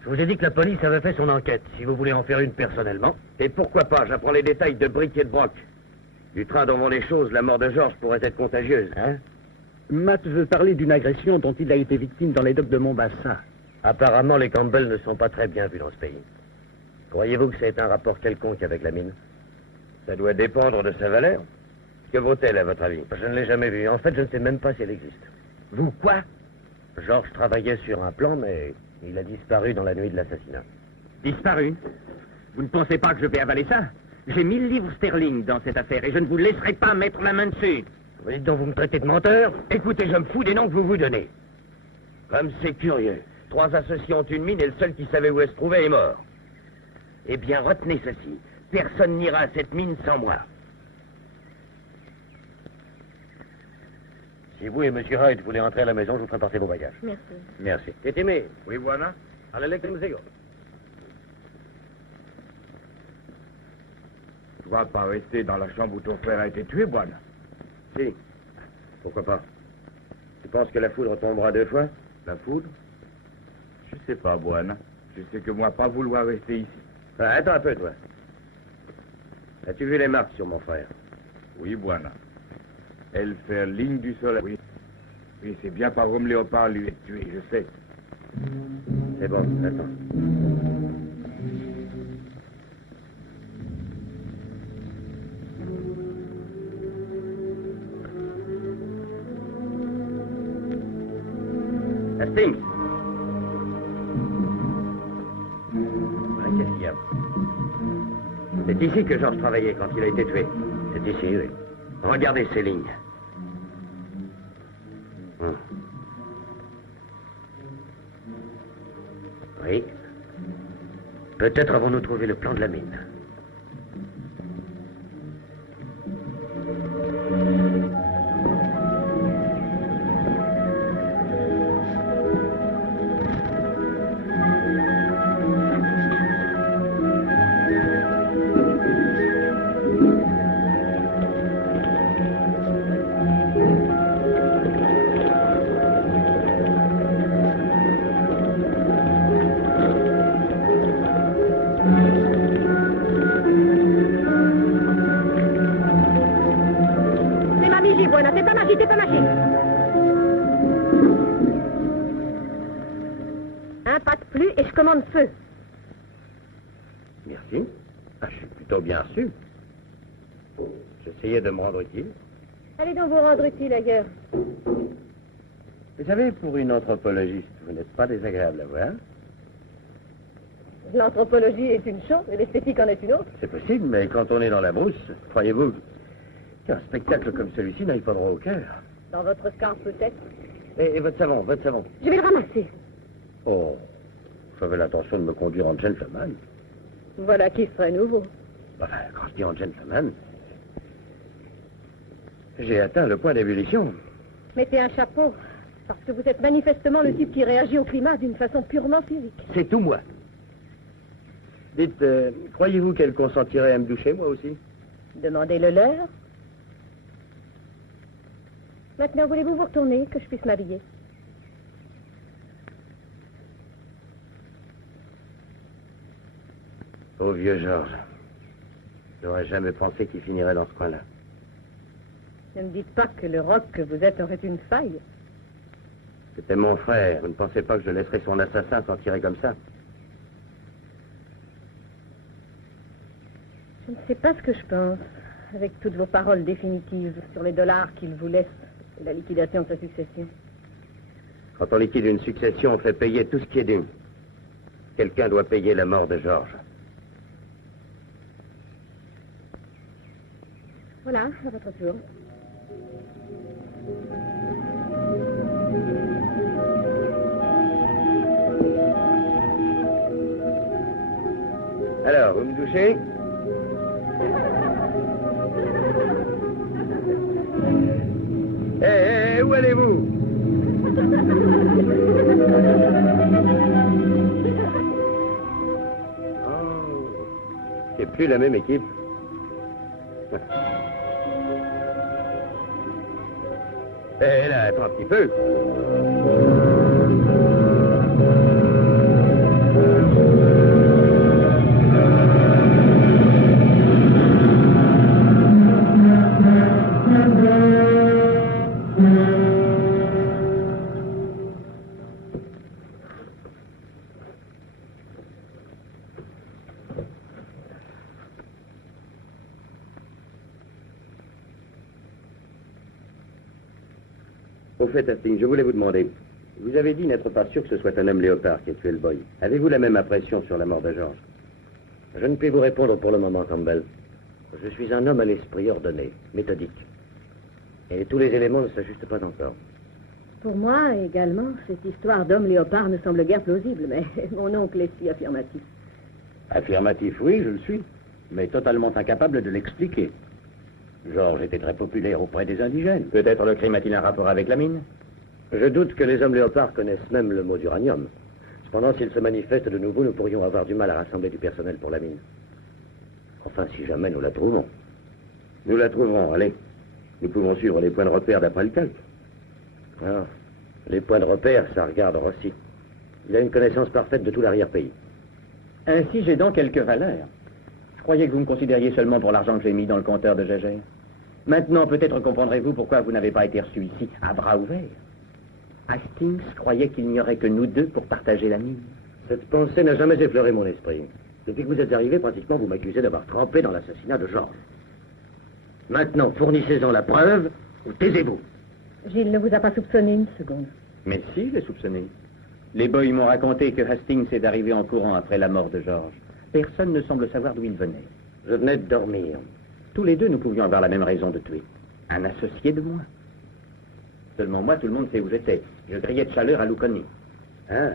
Je vous ai dit que la police avait fait son enquête. Si vous voulez en faire une personnellement. Et pourquoi pas? J'apprends les détails de Brick et de Brock. Du train dont vont les choses, la mort de Georges pourrait être contagieuse. Hein? Matt veut parler d'une agression dont il a été victime dans les docks de Mombasa. Apparemment, les Campbell ne sont pas très bien vus dans ce pays. Croyez-vous que c'est un rapport quelconque avec la mine? Ça doit dépendre de sa valeur. Que vaut-elle, à votre avis? Je ne l'ai jamais vue. En fait, je ne sais même pas si elle existe. Vous, quoi? Georges travaillait sur un plan, mais il a disparu dans la nuit de l'assassinat. Disparu? Vous ne pensez pas que je vais avaler ça? J'ai 1000 livres sterling dans cette affaire et je ne vous laisserai pas mettre la main dessus. Vous dites donc vous me traitez de menteur? Écoutez, je me fous des noms que vous vous donnez. Comme c'est curieux. 3 associés ont une mine et le seul qui savait où elle se trouvait est mort. Eh bien, retenez ceci. Personne n'ira à cette mine sans moi. Si vous et M. Hyde voulez rentrer à la maison, je vous ferai porter vos bagages. Merci. Merci. Tétémé, Oui, voilà. à l'électromuseo. Tu vas pas rester dans la chambre où ton frère a été tué, Buana. Si. Pourquoi pas? Tu penses que la foudre tombera 2 fois? La foudre? Je sais pas, Buana. Je sais que moi, pas vouloir rester ici. Ah, attends un peu, toi. As-tu vu les marques sur mon frère? Oui, Buana. Elle fait ligne du soleil. Oui. Oui, c'est bien par homme léopard lui est tué, je sais. C'est bon, attends. Hastings! Ah, qu'est-ce qu'il y a? C'est ici que Georges travaillait quand il a été tué. C'est ici, oui. Regardez ces lignes. Oui. Peut-être avons-nous trouvé le plan de la mine. Un pas de plus et je commande feu. Merci. Ah, je suis plutôt bien reçu. J'essayais de me rendre utile. Allez donc vous rendre utile ailleurs. Vous savez, pour une anthropologiste, vous n'êtes pas désagréable à voir. L'anthropologie est une chose et l'esthétique en est une autre. C'est possible, mais quand on est dans la brousse, croyez-vous qu'un spectacle comme celui-ci n'aille pas droit au cœur? Dans votre scarpe peut-être. Et votre savon, votre savon? Je vais le ramasser. Oh, j'avais l'intention de me conduire en gentleman. Voilà qui serait nouveau. Enfin, quand je dis en gentleman, j'ai atteint le point d'ébullition. Mettez un chapeau, parce que vous êtes manifestement le type qui réagit au climat d'une façon purement physique. C'est tout moi. Dites, croyez-vous qu'elle consentirait à me doucher, moi aussi? Demandez-le leur. Maintenant, voulez-vous vous retourner, que je puisse m'habiller? Au vieux Georges. J'aurais jamais pensé qu'il finirait dans ce coin-là. Ne me dites pas que le roc que vous êtes aurait une faille. C'était mon frère. Vous ne pensez pas que je laisserais son assassin s'en tirer comme ça? Je ne sais pas ce que je pense, avec toutes vos paroles définitives sur les dollars qu'il vous laisse et la liquidation de sa succession. Quand on liquide une succession, on fait payer tout ce qui est dû. Quelqu'un doit payer la mort de Georges. Voilà, à votre tour. Alors, vous me touchez? Hé, où allez-vous? Oh, c'est plus la même équipe. Eh là, attends un petit peu. Au fait, Hastings, je voulais vous demander, vous avez dit n'être pas sûr que ce soit un homme léopard qui ait tué le boy. Avez-vous la même impression sur la mort de Georges? Je ne puis vous répondre pour le moment, Campbell. Je suis un homme à l'esprit ordonné, méthodique. Et tous les éléments ne s'ajustent pas encore. Pour moi, également, cette histoire d'homme léopard ne semble guère plausible, mais mon oncle est si affirmatif. Affirmatif, oui, je le suis, mais totalement incapable de l'expliquer. Georges était très populaire auprès des indigènes. Peut-être le crime a-t-il un rapport avec la mine? Je doute que les hommes léopards connaissent même le mot d'uranium. Cependant, s'il se manifeste de nouveau, nous pourrions avoir du mal à rassembler du personnel pour la mine. Enfin, si jamais nous la trouvons. Nous la trouverons, allez. Nous pouvons suivre les points de repère d'après le calque. Ah, les points de repère, ça regarde Rossi. Il a une connaissance parfaite de tout l'arrière-pays. Ainsi, j'ai donc quelques valeurs. Je croyais que vous me considériez seulement pour l'argent que j'ai mis dans le compteur de Gégère. Maintenant, peut-être comprendrez-vous pourquoi vous n'avez pas été reçu ici, à bras ouverts. Hastings croyait qu'il n'y aurait que nous deux pour partager la mine. Cette pensée n'a jamais effleuré mon esprit. Depuis que vous êtes arrivé, pratiquement, vous m'accusez d'avoir trempé dans l'assassinat de Georges. Maintenant, fournissez-en la preuve, ou taisez-vous. Gilles ne vous a pas soupçonné une seconde. Mais si, j'ai soupçonné. Les boys m'ont raconté que Hastings est arrivé en courant après la mort de Georges. Personne ne semble savoir d'où il venait. Je venais de dormir. Tous les deux, nous pouvions avoir la même raison de tuer. Un associé de moi. Seulement moi, tout le monde sait où j'étais. Je grillais de chaleur à Luconi. Ah,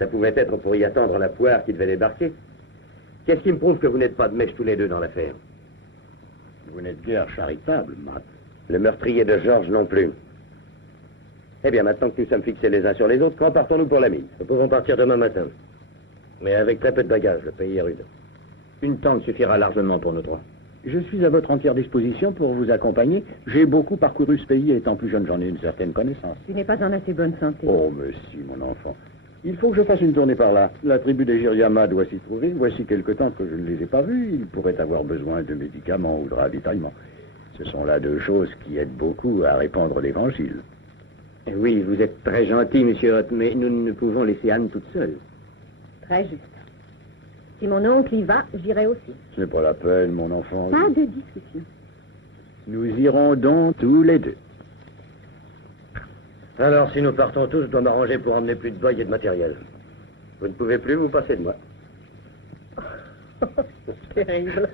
ça pouvait être pour y attendre la poire qui devait débarquer. Qu'est-ce qui me prouve que vous n'êtes pas de mèche tous les deux dans l'affaire? Vous n'êtes guère charitable, Matt. Le meurtrier de Georges non plus. Eh bien, maintenant que nous sommes fixés les uns sur les autres, quand partons-nous pour la mine? Nous pouvons partir demain matin. Mais avec très peu de bagages, le pays est rude. Une tente suffira largement pour nous trois. Je suis à votre entière disposition pour vous accompagner. J'ai beaucoup parcouru ce pays et étant plus jeune, j'en ai une certaine connaissance. Tu n'es pas en assez bonne santé. Oh, mais si, mon enfant. Il faut que je fasse une tournée par là. La tribu des Giriama doit s'y trouver. Voici quelque temps que je ne les ai pas vus. Ils pourraient avoir besoin de médicaments ou de ravitaillement. Ce sont là deux choses qui aident beaucoup à répandre l'Évangile. Oui, vous êtes très gentil, monsieur Hott, mais nous ne pouvons laisser Anne toute seule. Très juste. Si mon oncle y va, j'irai aussi. Ce n'est pas la peine, mon enfant. Pas de discussion. Nous irons donc tous les deux. Alors, si nous partons tous, je dois m'arranger pour emmener plus de boy et de matériel. Vous ne pouvez plus vous passer de moi. Terrible.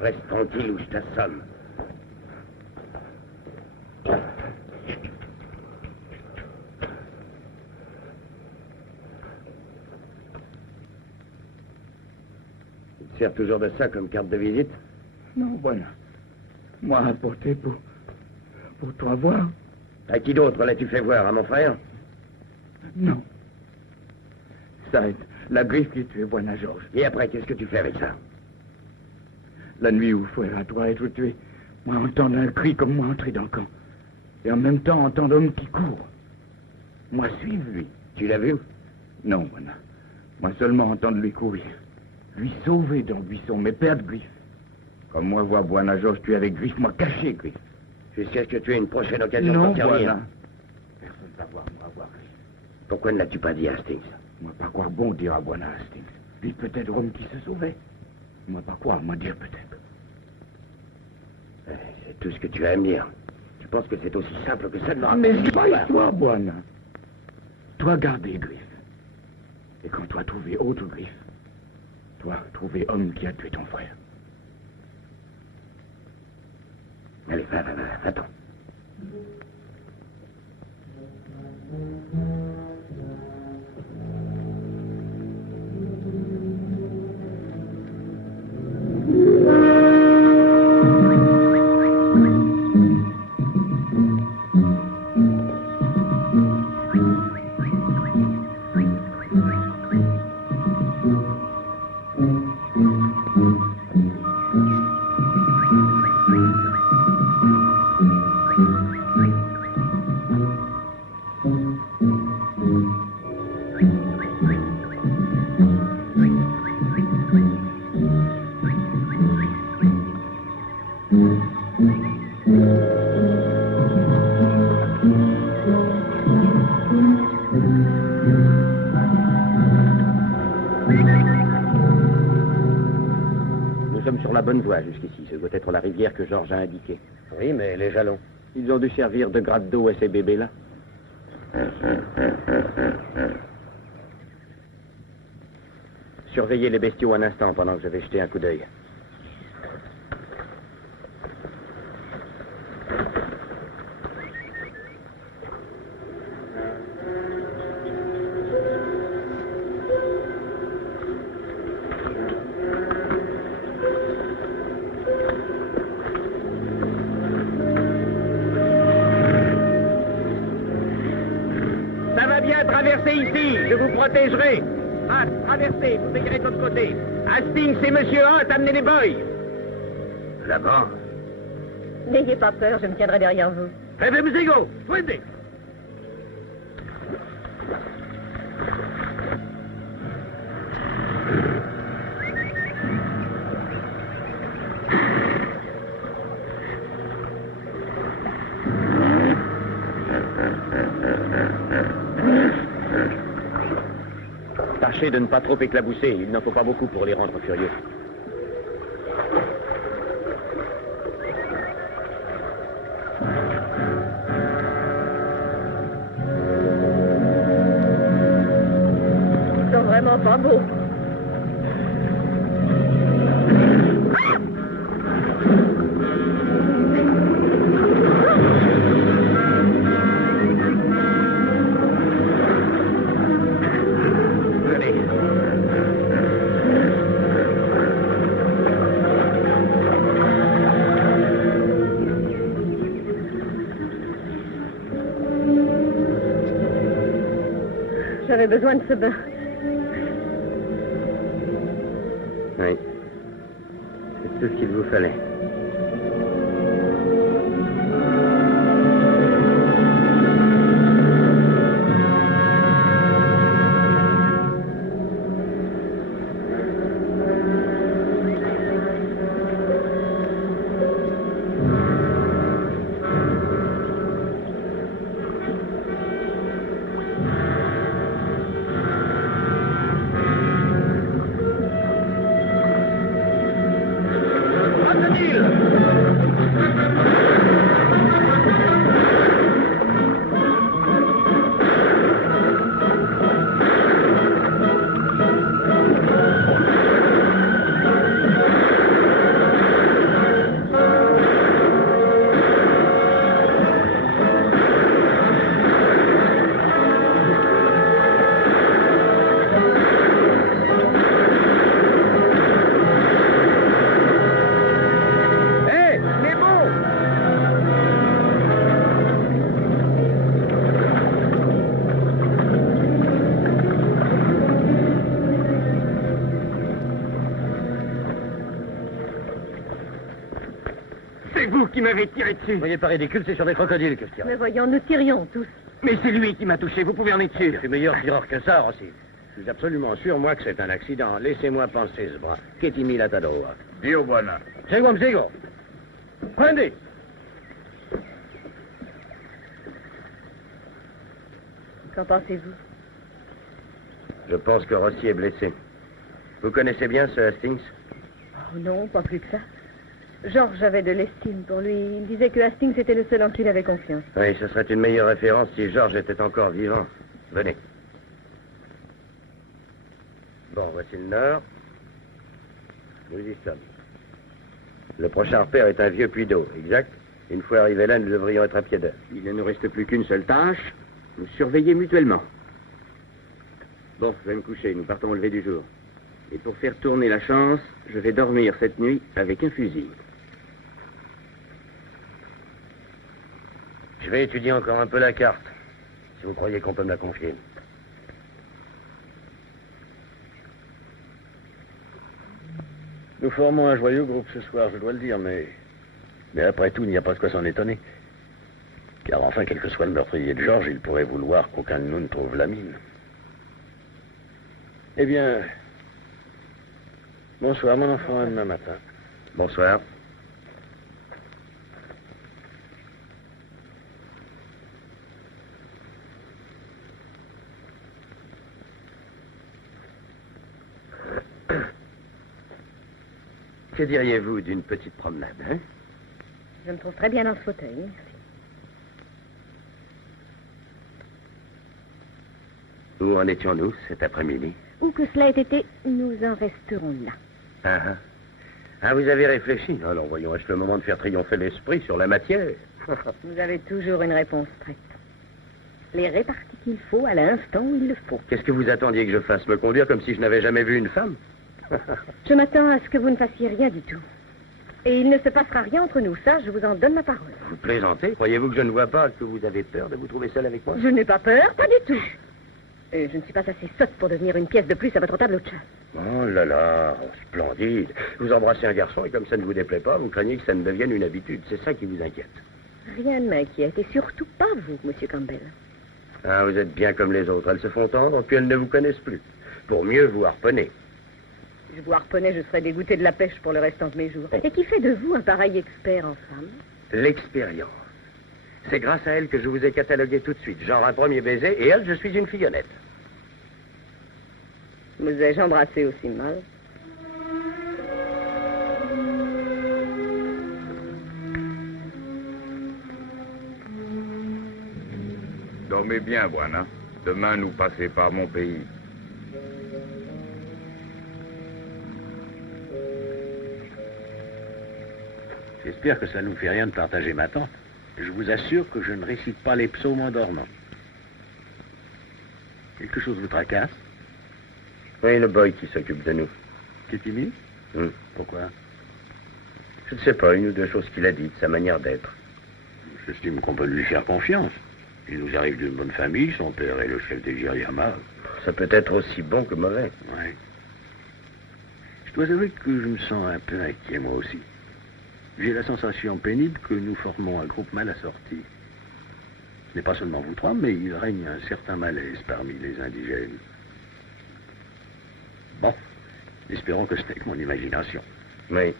Reste tranquille ou je t'assomme. Tu te sers toujours de ça comme carte de visite? Non, voilà. Moi, apporté pour toi voir. À qui d'autre l'as-tu fait voir? À mon frère? Non. Ça est la griffe qui tuait Buena George. Et après, qu'est-ce que tu fais avec ça? La nuit où frère à toi être tué, moi entendre un cri comme moi entrer dans le camp. Et en même temps entendre l'homme qui court. Moi suivre lui. Tu l'as vu? Non, Buena. Moi seulement entendre lui courir. Lui sauver dans le buisson, mais perdre Griff. Comme moi voir Buena George tuer avec Griff, moi cacher Griff. Jusqu'à ce que tu aies une prochaine occasion Non, de t'en servir. Buena. Personne ne va voir, moi voir Griff. Pourquoi ne l'as-tu pas dit à Hastings? Moi pas croire bon dire à Buena Hastings. Lui peut-être l'homme qui se sauvait. Moi pas croire, moi dire peut-être. C'est tout ce que tu vas me dire. Je pense que c'est aussi simple que ça de me Mais raconter pas l'histoire. toi, Buena. Toi garder Griff. Et quand toi trouver autre Griff, toi trouver homme qui a tué ton frère. Allez, va, attends. Nous sommes sur la bonne voie jusqu'ici. Ce doit être la rivière que Georges a indiquée. Oui, mais les jalons. Ils ont dû servir de gratte d'eau à ces bébés-là. Surveillez les bestiaux un instant pendant que je vais jeter un coup d'œil. Ça va bien, traversez ici, je vous protégerai. Ah, traversez, vous veillerez de l'autre côté. Hastings et Monsieur Hunt, amenez les boys. Là-bas? N'ayez pas peur, je me tiendrai derrière vous. Levez-vous égaux, souhaitez. Tâchez de ne pas trop éclabousser. Il n'en faut pas beaucoup pour les rendre furieux. Ils sont vraiment pas beaux. J'avais besoin de ce bain. Oui. C'est tout ce qu'il vous fallait. Retenez vous qui m'avez tiré dessus. Vous voyez pas ridicule, c'est sur des crocodiles que je tire. Mais voyons, nous tirions tous. Mais c'est lui qui m'a touché, vous pouvez en être sûr. Je suis meilleur tireur que ça, Rossi. Je suis absolument sûr, moi, que c'est un accident. Laissez-moi penser ce bras. Qu'est-il la tadroa? Dio buona. Seguo, sigo. Prendi. Qu'en pensez-vous? Je pense que Rossi est blessé. Vous connaissez bien ce Hastings? Oh non, pas plus que ça. Georges avait de l'estime pour lui. Il disait que Hastings était le seul en qui il avait confiance. Oui, ce serait une meilleure référence si Georges était encore vivant. Venez. Bon, voici le nord. Nous y sommes. Le prochain repère est un vieux puits d'eau, exact? Une fois arrivés là, nous devrions être à pied d'œuvre. Il ne nous reste plus qu'une seule tâche, nous surveiller mutuellement. Bon, je vais me coucher, nous partons au lever du jour. Et pour faire tourner la chance, je vais dormir cette nuit avec un fusil. Je vais étudier encore un peu la carte, si vous croyez qu'on peut me la confier. Nous formons un joyeux groupe ce soir, je dois le dire, mais après tout, il n'y a pas de quoi s'en étonner. Car enfin, quel que soit le meurtrier de Georges, il pourrait vouloir qu'aucun de nous ne trouve la mine. Eh bien, bonsoir, mon enfant, à demain matin. Bonsoir. Que diriez-vous d'une petite promenade, hein? Je me trouve très bien dans ce fauteuil. Merci. Où en étions-nous cet après-midi? Où que cela ait été, nous en resterons là. Ah, vous avez réfléchi? Alors voyons, est-ce le moment de faire triompher l'esprit sur la matière? Vous avez toujours une réponse prête. Les réparties qu'il faut à l'instant où il le faut. Qu'est-ce que vous attendiez que je fasse? Me conduire comme si je n'avais jamais vu une femme? Je m'attends à ce que vous ne fassiez rien du tout. Et il ne se passera rien entre nous, ça, je vous en donne ma parole. Vous plaisantez? Croyez-vous que je ne vois pas que vous avez peur de vous trouver seul avec moi? Je n'ai pas peur, pas du tout. Et je ne suis pas assez sotte pour devenir une pièce de plus à votre table de chasse. Oh là là, splendide. Vous embrassez un garçon et comme ça ne vous déplaît pas, vous craignez que ça ne devienne une habitude. C'est ça qui vous inquiète. Rien ne m'inquiète, et surtout pas vous, Monsieur Campbell. Ah, vous êtes bien comme les autres. Elles se font tendre, puis elles ne vous connaissent plus. Pour mieux vous harponner. Si je vous harponnais, je serais dégoûté de la pêche pour le restant de mes jours. Et qui fait de vous un pareil expert en femmes? L'expérience. C'est grâce à elle que je vous ai catalogué tout de suite. Genre un premier baiser, et elle, je suis une fillonnette. Vous ai-je embrassé aussi mal? Dormez bien, Buana. Demain, nous passez par mon pays. J'espère que ça ne nous fait rien de partager ma tente. Je vous assure que je ne récite pas les psaumes en dormant. Quelque chose vous tracasse? Oui, le boy qui s'occupe de nous. Qui est timide? Pourquoi? Je ne sais pas, une ou deux choses qu'il a dites, sa manière d'être. J'estime qu'on peut lui faire confiance. Il nous arrive d'une bonne famille, son père est le chef des Jiriyama. Ça peut être aussi bon que mauvais. Ouais. Je dois avouer que je me sens un peu inquiet, moi aussi. J'ai la sensation pénible que nous formons un groupe mal assorti. Ce n'est pas seulement vous trois, mais il règne un certain malaise parmi les indigènes. Bon, espérons que ce n'est que mon imagination. Oui.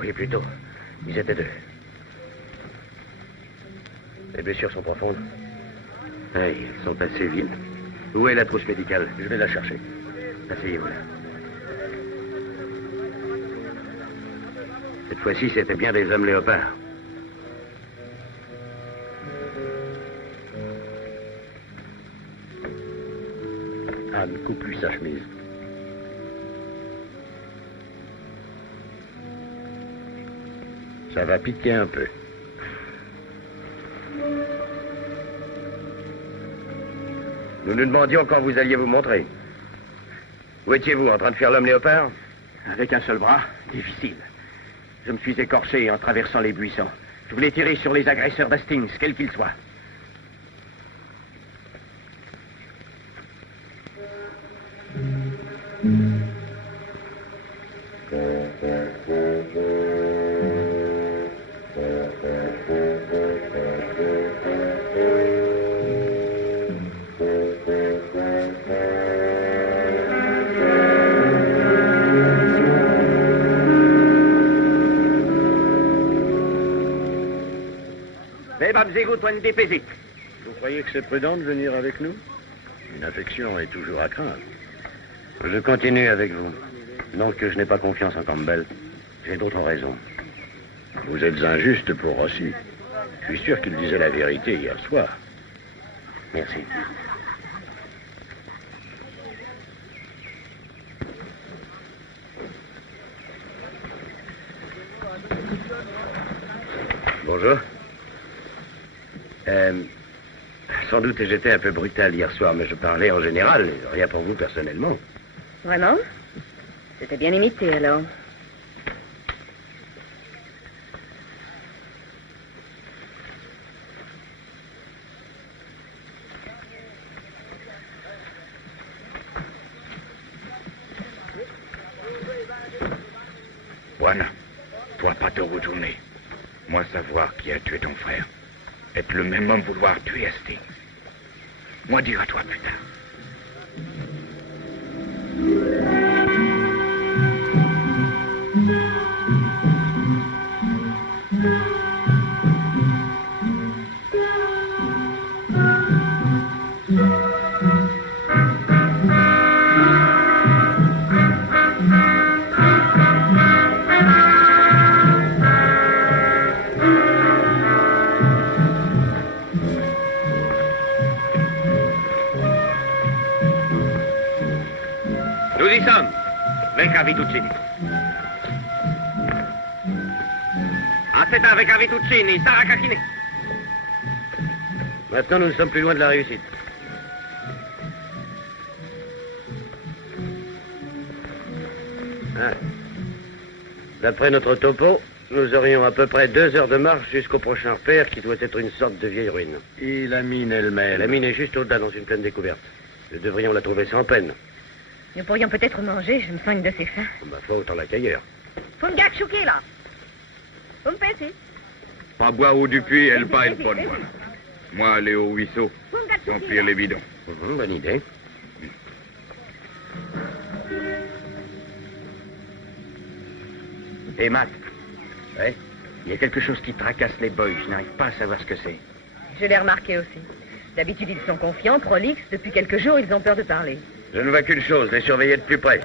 Oui, plutôt. Ils étaient deux. Les blessures sont profondes. Oui, elles sont assez vides. Où est la trousse médicale? Je vais la chercher. Asseyez-vous là. Cette fois-ci, c'était bien des hommes léopards. Anne, coupe-lui sa chemise. Ça va piquer un peu. Nous nous demandions quand vous alliez vous montrer. Où étiez-vous, en train de faire l'homme léopard? Avec un seul bras, difficile. Je me suis écorché en traversant les buissons. Je voulais tirer sur les agresseurs d'Hastings, quels qu'ils soient. Vous croyez que c'est prudent de venir avec nous? Une infection est toujours à craindre. Je continue avec vous. Non que je n'ai pas confiance en Campbell. J'ai d'autres raisons. Vous êtes injuste pour Rossi. Je suis sûr qu'il disait la vérité hier soir. Merci. Bonjour. Sans doute j'étais un peu brutal hier soir, mais je parlais en général, rien pour vous personnellement. Vraiment? C'était bien imité, alors. Voilà. Toi, pas te retourner. Moi, savoir qui a tué ton frère. Être le même homme vouloir tuer Hastings. Moi, dire à toi plus tard. Nous y sommes. Venga Vituccini. Aspetta, venga Vituccini, Sarah Cacchini. Maintenant, nous ne sommes plus loin de la réussite. Ah. D'après notre topo, nous aurions à peu près 2 heures de marche jusqu'au prochain repère qui doit être une sorte de vieille ruine. Et la mine elle-même? La mine est juste au-delà dans une plaine découverte. Nous devrions la trouver sans peine. Nous pourrions peut-être manger, je me sens une de ces faim. Ma foi, autant la qu'ailleurs. Fungak chouki, là. Vous me pensez? Pas boire au du puits, elle pas, elle bonne, voilà. Moi, aller au ruisseau, remplir les bidons. Bonne idée. Et Matt, Ouais. il y a quelque chose qui tracasse les boys. Je n'arrive pas à savoir ce que c'est. Je l'ai remarqué aussi. D'habitude, ils sont confiants, prolixes. Depuis quelques jours, ils ont peur de parler. Je ne vois qu'une chose, les surveiller de plus près.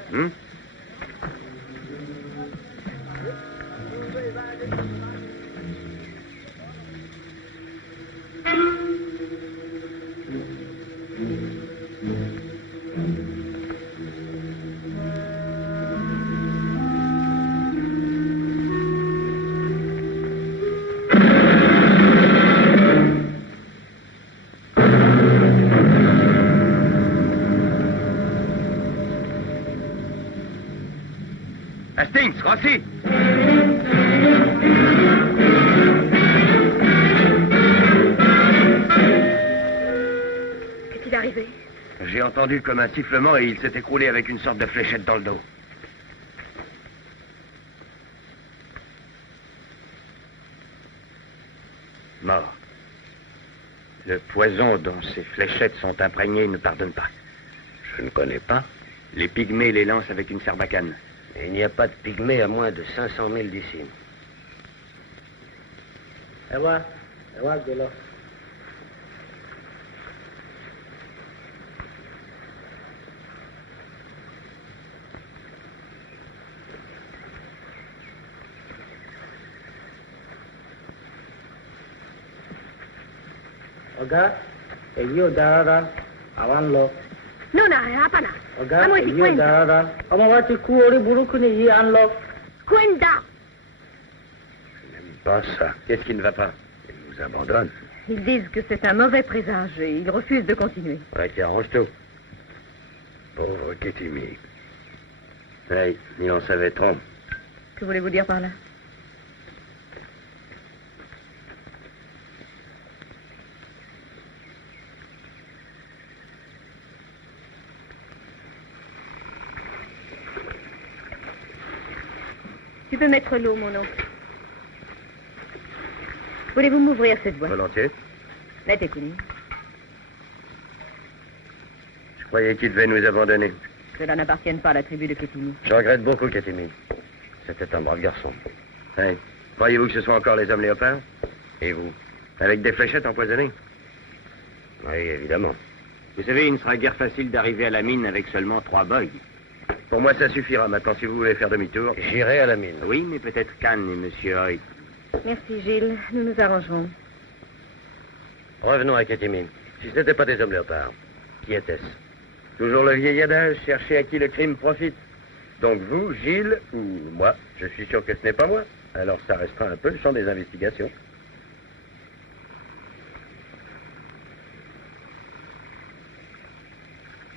Hastings, Rossi! Qu'est-il arrivé? J'ai entendu comme un sifflement et il s'est écroulé avec une sorte de fléchette dans le dos. Mort. Le poison dont ces fléchettes sont imprégnées ne pardonne pas. Je ne connais pas. Les pygmées les lancent avec une sarbacane. Et il n'y a pas de pygmée à moins de 500 000 d'ici. Oga, èyí ò dáa rárá, àwa ń lọ. Nona, apana. Ọ̀gá, Vamos èyí ò Quenda. dáa rárá. Ọmọ wa ti kú, orí burúkú nìyí, à ń lọ. Quenda. Je n'aime pas ça. Qu'est-ce qui ne va pas? Il nous abandonne. Ils disent que c'est un mauvais présage et ils refusent de continuer. Ouais, qui arrange tout. Pauvre Ketimi. Hey, il en savait trop. Que voulez-vous dire par là? Tu peux mettre l'eau, mon oncle. Voulez-vous m'ouvrir cette boîte? Volontiers. Mettez-vous. Je croyais qu'il devait nous abandonner. Cela n'appartient pas à la tribu de Ketimi. Je regrette beaucoup, Ketimi. C'était un brave garçon. Hey, croyez-vous que ce soit encore les hommes léopards? Et vous? Avec des fléchettes empoisonnées? Oui, évidemment. Vous savez, il ne sera guère facile d'arriver à la mine avec seulement 3 boys. Pour moi, ça suffira. Maintenant, si vous voulez faire demi-tour, j'irai à la mine. Oui, mais peut-être Khan et Monsieur Hoyt. Merci, Gilles. Nous nous arrangerons. Revenons à Ketimi. Si ce n'était pas des hommes léopards, qui était-ce? Toujours le vieil adage, chercher à qui le crime profite. Donc vous, Gilles, ou moi, je suis sûr que ce n'est pas moi. Alors ça restera un peu le champ des investigations.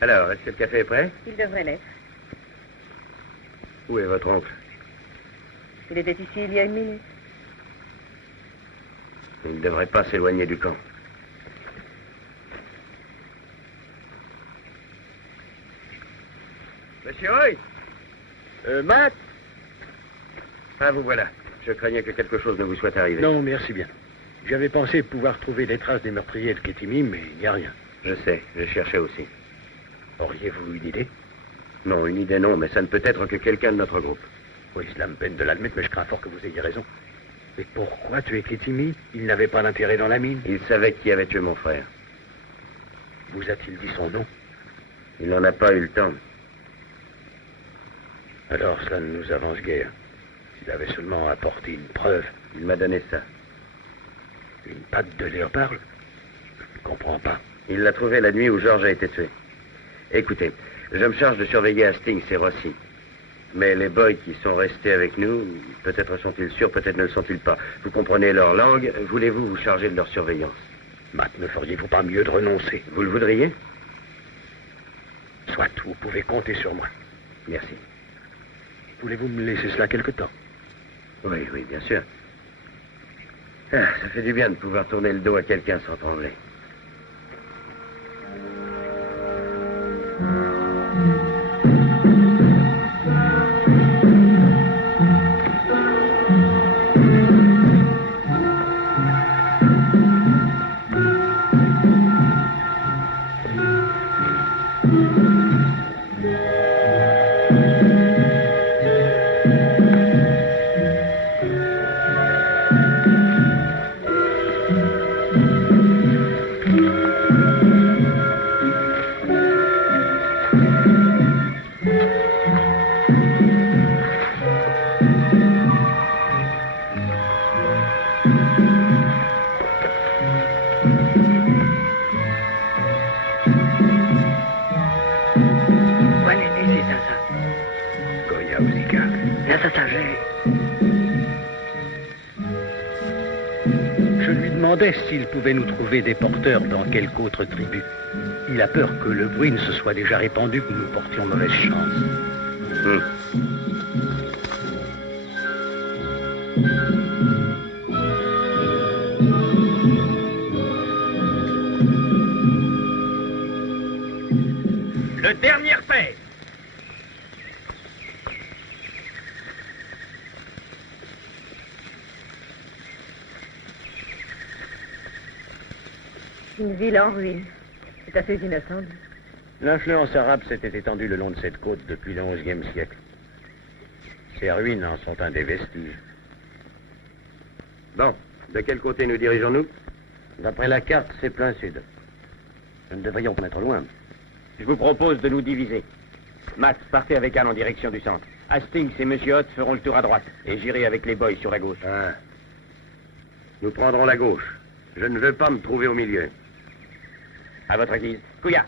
Alors, est-ce que le café est prêt? Il devrait l'être. Où est votre oncle? Il était ici il y a 1 minute. Il ne devrait pas s'éloigner du camp. Monsieur Hoyt? Matt? Ah, vous voilà. Je craignais que quelque chose ne vous soit arrivé. Non, merci bien. J'avais pensé pouvoir trouver des traces des meurtriers de Ketimi, mais il n'y a rien. Je sais, je cherchais aussi. Auriez-vous une idée? Non, une idée non, mais ça ne peut être que quelqu'un de notre groupe. Oui, cela me peine de l'admettre, mais je crains fort que vous ayez raison. Mais pourquoi tuer Ketimi? Il n'avait pas d'intérêt dans la mine. Il savait qui avait tué mon frère. Vous a-t-il dit son nom? Il n'en a pas eu le temps. Alors, cela ne nous avance guère. S'il avait seulement apporté une preuve. Il m'a donné ça. Une patte de léopard? Je ne comprends pas. Il l'a trouvé la nuit où Georges a été tué. Écoutez, je me charge de surveiller Hastings et Rossi. Mais les boys qui sont restés avec nous, peut-être sont-ils sûrs, peut-être ne le sont-ils pas. Vous comprenez leur langue, voulez-vous vous charger de leur surveillance? Matt, ne feriez-vous pas mieux de renoncer? Vous le voudriez? Soit, vous pouvez compter sur moi. Merci. Voulez-vous me laisser cela quelque temps? Oui, oui, bien sûr. Ah, ça fait du bien de pouvoir tourner le dos à quelqu'un sans trembler. S'il pouvait nous trouver des porteurs dans quelque autre tribu. Il a peur que le bruit ne se soit déjà répandu, que nous portions mauvaise chance. Le dernier fait. Une ville en ruine. C'est assez inattendu. L'influence arabe s'était étendue le long de cette côte depuis le XIe siècle. Ces ruines en sont un des vestiges. Bon, de quel côté nous dirigeons-nous? D'après la carte, c'est plein sud. Nous ne devrions pas être loin. Je vous propose de nous diviser. Matt, partez avec Anne en direction du centre. Hastings et Monsieur Hoth feront le tour à droite. Et j'irai avec les boys sur la gauche. Ah. Nous prendrons la gauche. Je ne veux pas me trouver au milieu. À votre guise. Kouya.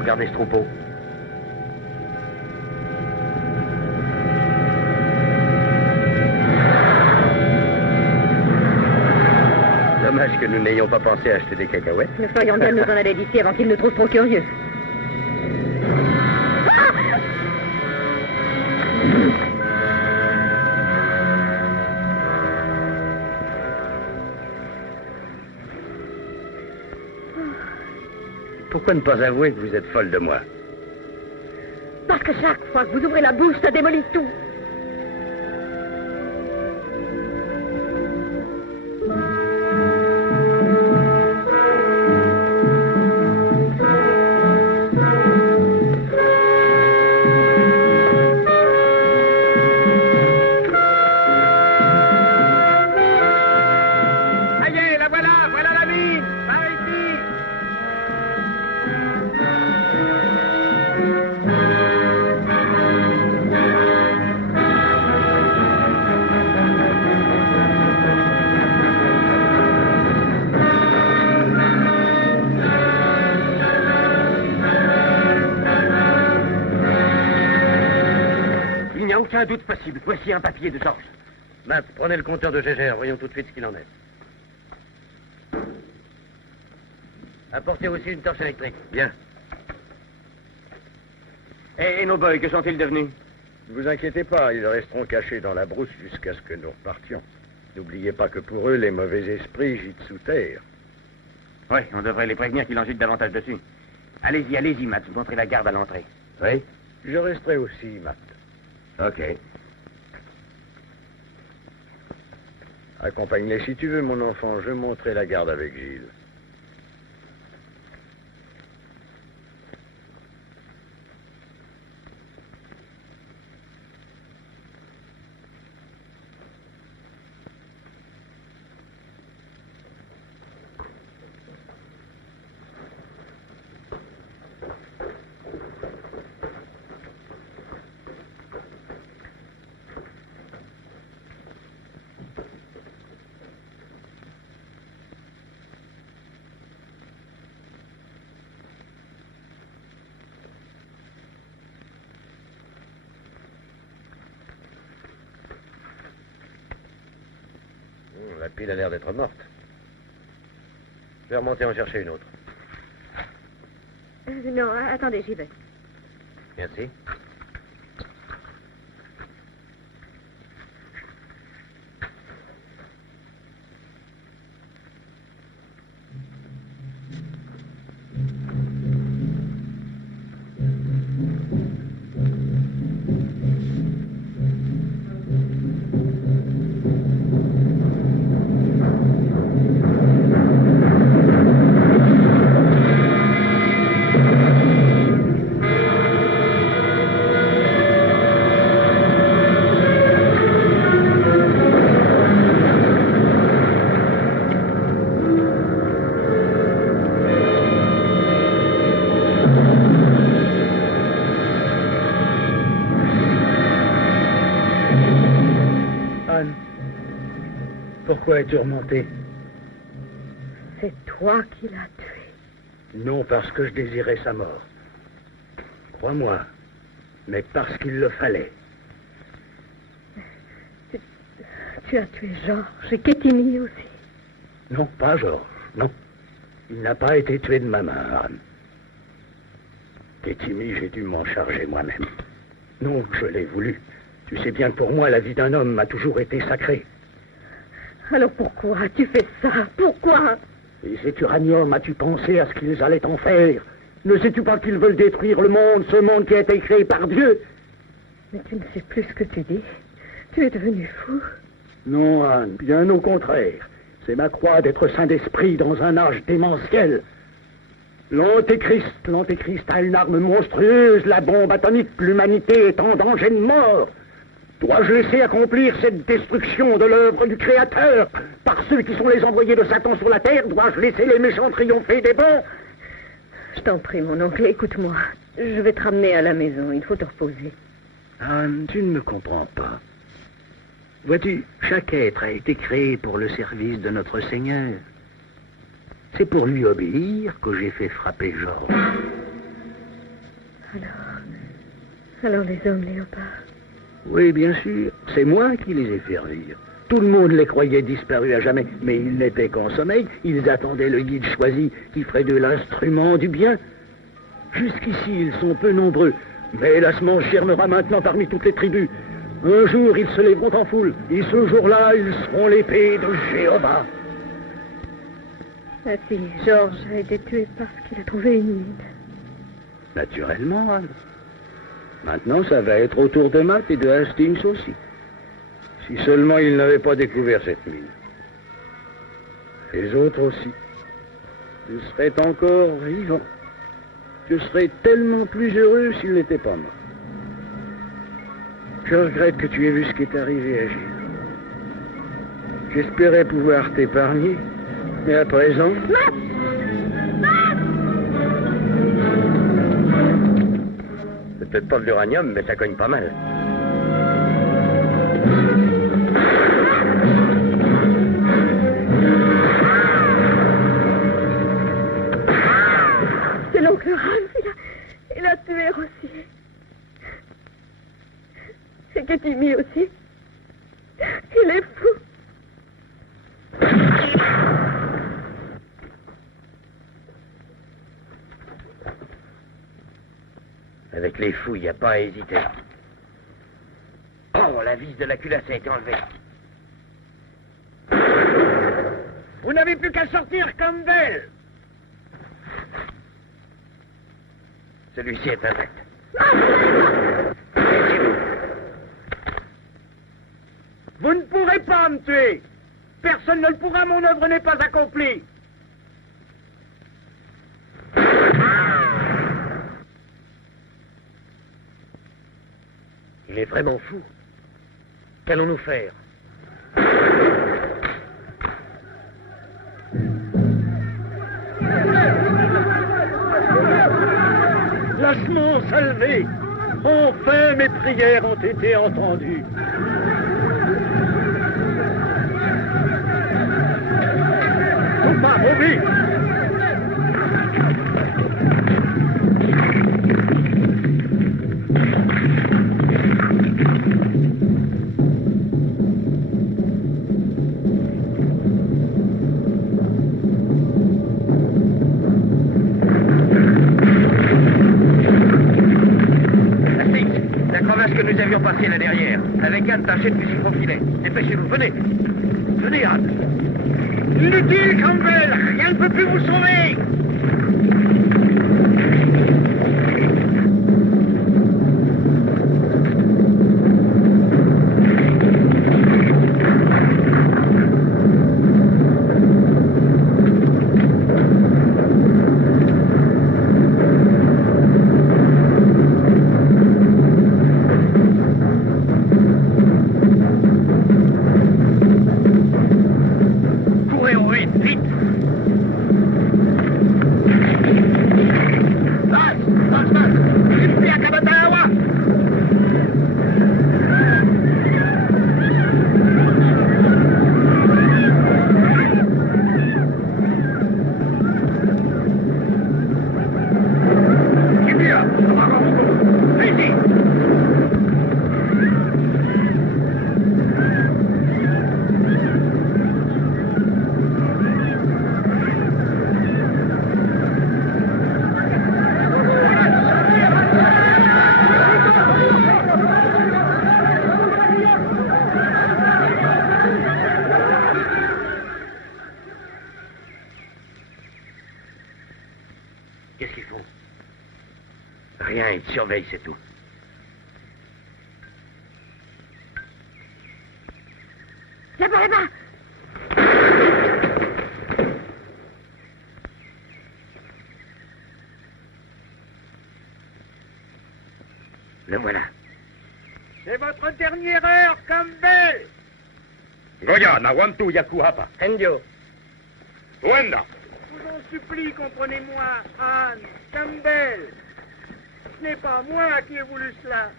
Regardez ce troupeau. Dommage que nous n'ayons pas pensé à acheter des cacahuètes. Nous ferions bien de nous en aller d'ici avant qu'ils nous trouvent trop curieux. Pourquoi ne pas avouer que vous êtes folle de moi? Parce que chaque fois que vous ouvrez la bouche, ça démolit tout. Aucun doute possible. Voici un papier de Georges. Matt, prenez le compteur de Gégère. Voyons tout de suite ce qu'il en est. Apportez aussi une torche électrique. Bien. Et nos boys, que sont-ils devenus? Ne vous inquiétez pas, ils resteront cachés dans la brousse jusqu'à ce que nous repartions. N'oubliez pas que pour eux, les mauvais esprits gîtent sous terre. Oui, on devrait les prévenir qu'ils en gîtent davantage dessus. Allez-y, Matt. Vous montrez la garde à l'entrée. Oui? Je resterai aussi, Matt. Ok. Accompagne-les si tu veux, mon enfant. Je monterai la garde avec Gilles. La pile a l'air d'être morte. Je vais remonter en chercher une autre. Non, attendez, j'y vais. Merci. Pourquoi es-tu remonté? C'est toi qui l'as tué. Non parce que je désirais sa mort. Crois-moi, mais parce qu'il le fallait. Tu as tué Georges et Kétini aussi. Non, pas Georges, non. Il n'a pas été tué de ma main, Anne. Kétini, j'ai dû m'en charger moi-même. Non, je l'ai voulu. Tu sais bien que pour moi, la vie d'un homme a toujours été sacrée. Alors pourquoi as-tu fait ça? Pourquoi? Et cet uranium, as-tu pensé à ce qu'ils allaient en faire? Ne sais-tu pas qu'ils veulent détruire le monde, ce monde qui a été créé par Dieu? Mais tu ne sais plus ce que tu dis. Tu es devenu fou. Non, Anne, bien au contraire. C'est ma croix d'être saint d'esprit dans un âge démentiel. L'antéchrist a une arme monstrueuse, la bombe atomique. L'humanité est en danger de mort. Dois-je laisser accomplir cette destruction de l'œuvre du Créateur par ceux qui sont les envoyés de Satan sur la terre? Dois-je laisser les méchants triompher des bons? Je t'en prie, mon oncle, écoute-moi. Je vais te ramener à la maison, il faut te reposer. Anne, tu ne me comprends pas. Vois-tu, chaque être a été créé pour le service de notre Seigneur. C'est pour lui obéir que j'ai fait frapper Georges. Alors les hommes léopards? Oui, bien sûr, c'est moi qui les ai fait revivre. Tout le monde les croyait disparus à jamais, mais ils n'étaient qu'en sommeil. Ils attendaient le guide choisi qui ferait de l'instrument du bien. Jusqu'ici, ils sont peu nombreux, mais la semence germera maintenant parmi toutes les tribus. Un jour, ils se lèveront en foule, et ce jour-là, ils seront l'épée de Jéhovah. Ah si, Georges a été tué parce qu'il a trouvé une mine. Naturellement, Anne. Maintenant, ça va être au tour de Matt et de Hastings aussi. Si seulement ils n'avaient pas découvert cette mine. Les autres aussi. Je serais encore vivant. Je serais tellement plus heureux s'ils n'étaient pas morts. Je regrette que tu aies vu ce qui est arrivé à Gilles. J'espérais pouvoir t'épargner, mais à présent... C'est peut-être pas de l'uranium, mais ça cogne pas mal. C'est l'oncle Ralph, il a tué aussi. C'est que Timmy aussi. Il est fou. Avec les fous, il n'y a pas à hésiter. Oh, la vis de la culasse a été enlevée. Vous n'avez plus qu'à sortir comme belle. Celui-ci est intact. Vous ne pourrez pas me tuer. Personne ne le pourra, mon œuvre n'est pas accomplie. Il est vraiment fou. Qu'allons-nous faire? La semence a levé. Enfin, mes prières ont été entendues. Thomas, Roby! La crevasse que nous avions passée là derrière. Avec Anne, tâchez de fusil profilé. Dépêchez-vous, venez. Venez, Anne. Inutile, Campbell! Rien ne peut plus vous sauver! Courez au vite, vite. Qu'est-ce qu'ils font? Rien, ils te surveillent, c'est tout. Là-bas, là-bas! Le voilà. C'est C'est votre dernière heure, Campbell. Goya, na wantu yaku hapa. Endio. Wenda. Je vous en supplie, comprenez-moi, Anne, Campbell. Ce n'est pas moi qui ai voulu cela.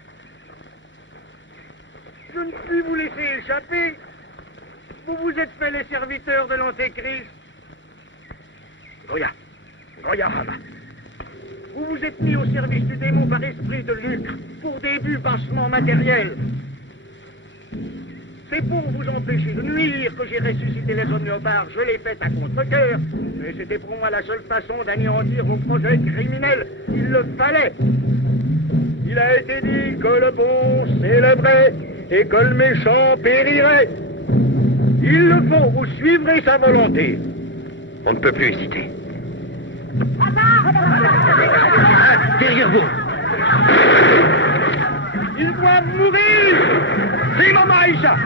Je ne puis vous laisser échapper. Vous vous êtes fait les serviteurs de l'Antéchrist. Goya. Goya hapa. Vous vous êtes mis au service du démon par esprit de lucre, pour des buts bassement matériels. C'est pour vous empêcher de nuire que j'ai ressuscité les omniopares. Je l'ai fait à contre-cœur, mais c'était pour moi la seule façon d'anéantir vos projets criminels. Il le fallait. Il a été dit que le bon s'élèverait et que le méchant périrait. Il le faut, vous suivrez sa volonté. On ne peut plus hésiter. Derrière vous. Il doit mourir. Viva Maïcha.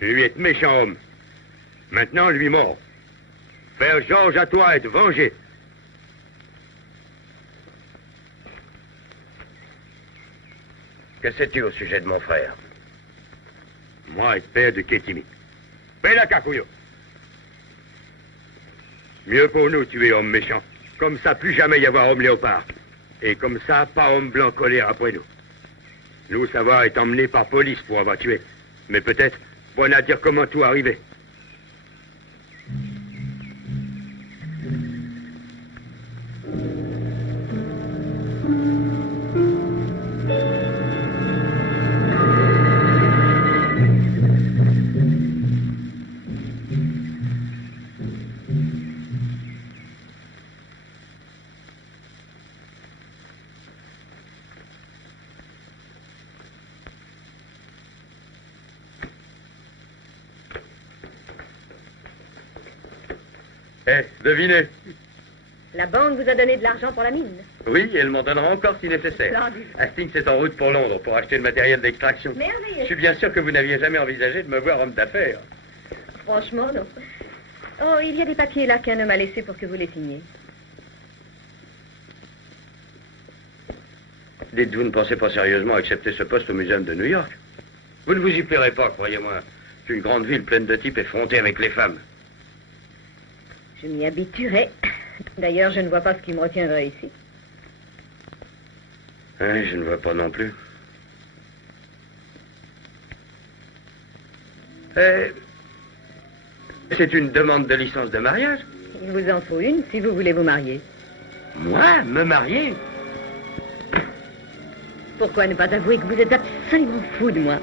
Lui est méchant homme. Maintenant, lui mort. Faire Georges à toi et te venger. Que sais-tu au sujet de mon frère? Moi, père de Kétimi. Bella Kakuyo. Mieux pour nous tuer homme méchant. Comme ça, plus jamais y avoir homme léopard. Et comme ça, pas homme blanc collé après nous. Nous, ça va être emmené par police pour avoir tué. Mais peut-être, bon à dire comment tout arrivé. Devinez. La banque vous a donné de l'argent pour la mine. Oui, elle m'en donnera encore si nécessaire. Splendide. Hastings est en route pour Londres pour acheter le matériel d'extraction. Merveilleux. Je suis bien sûr que vous n'aviez jamais envisagé de me voir homme d'affaires. Franchement, non. Oh, il y a des papiers là qu'un homme a laissés pour que vous les signiez. Dites, vous ne pensez pas sérieusement accepter ce poste au Muséum de New York? Vous ne vous y plairez pas, croyez-moi. C'est une grande ville pleine de types effrontés avec les femmes. Je m'y habituerai. D'ailleurs, je ne vois pas ce qui me retiendrait ici. Oui, je ne vois pas non plus. C'est une demande de licence de mariage? Il vous en faut une si vous voulez vous marier. Moi, me marier? Pourquoi ne pas avouer que vous êtes absolument fou de moi?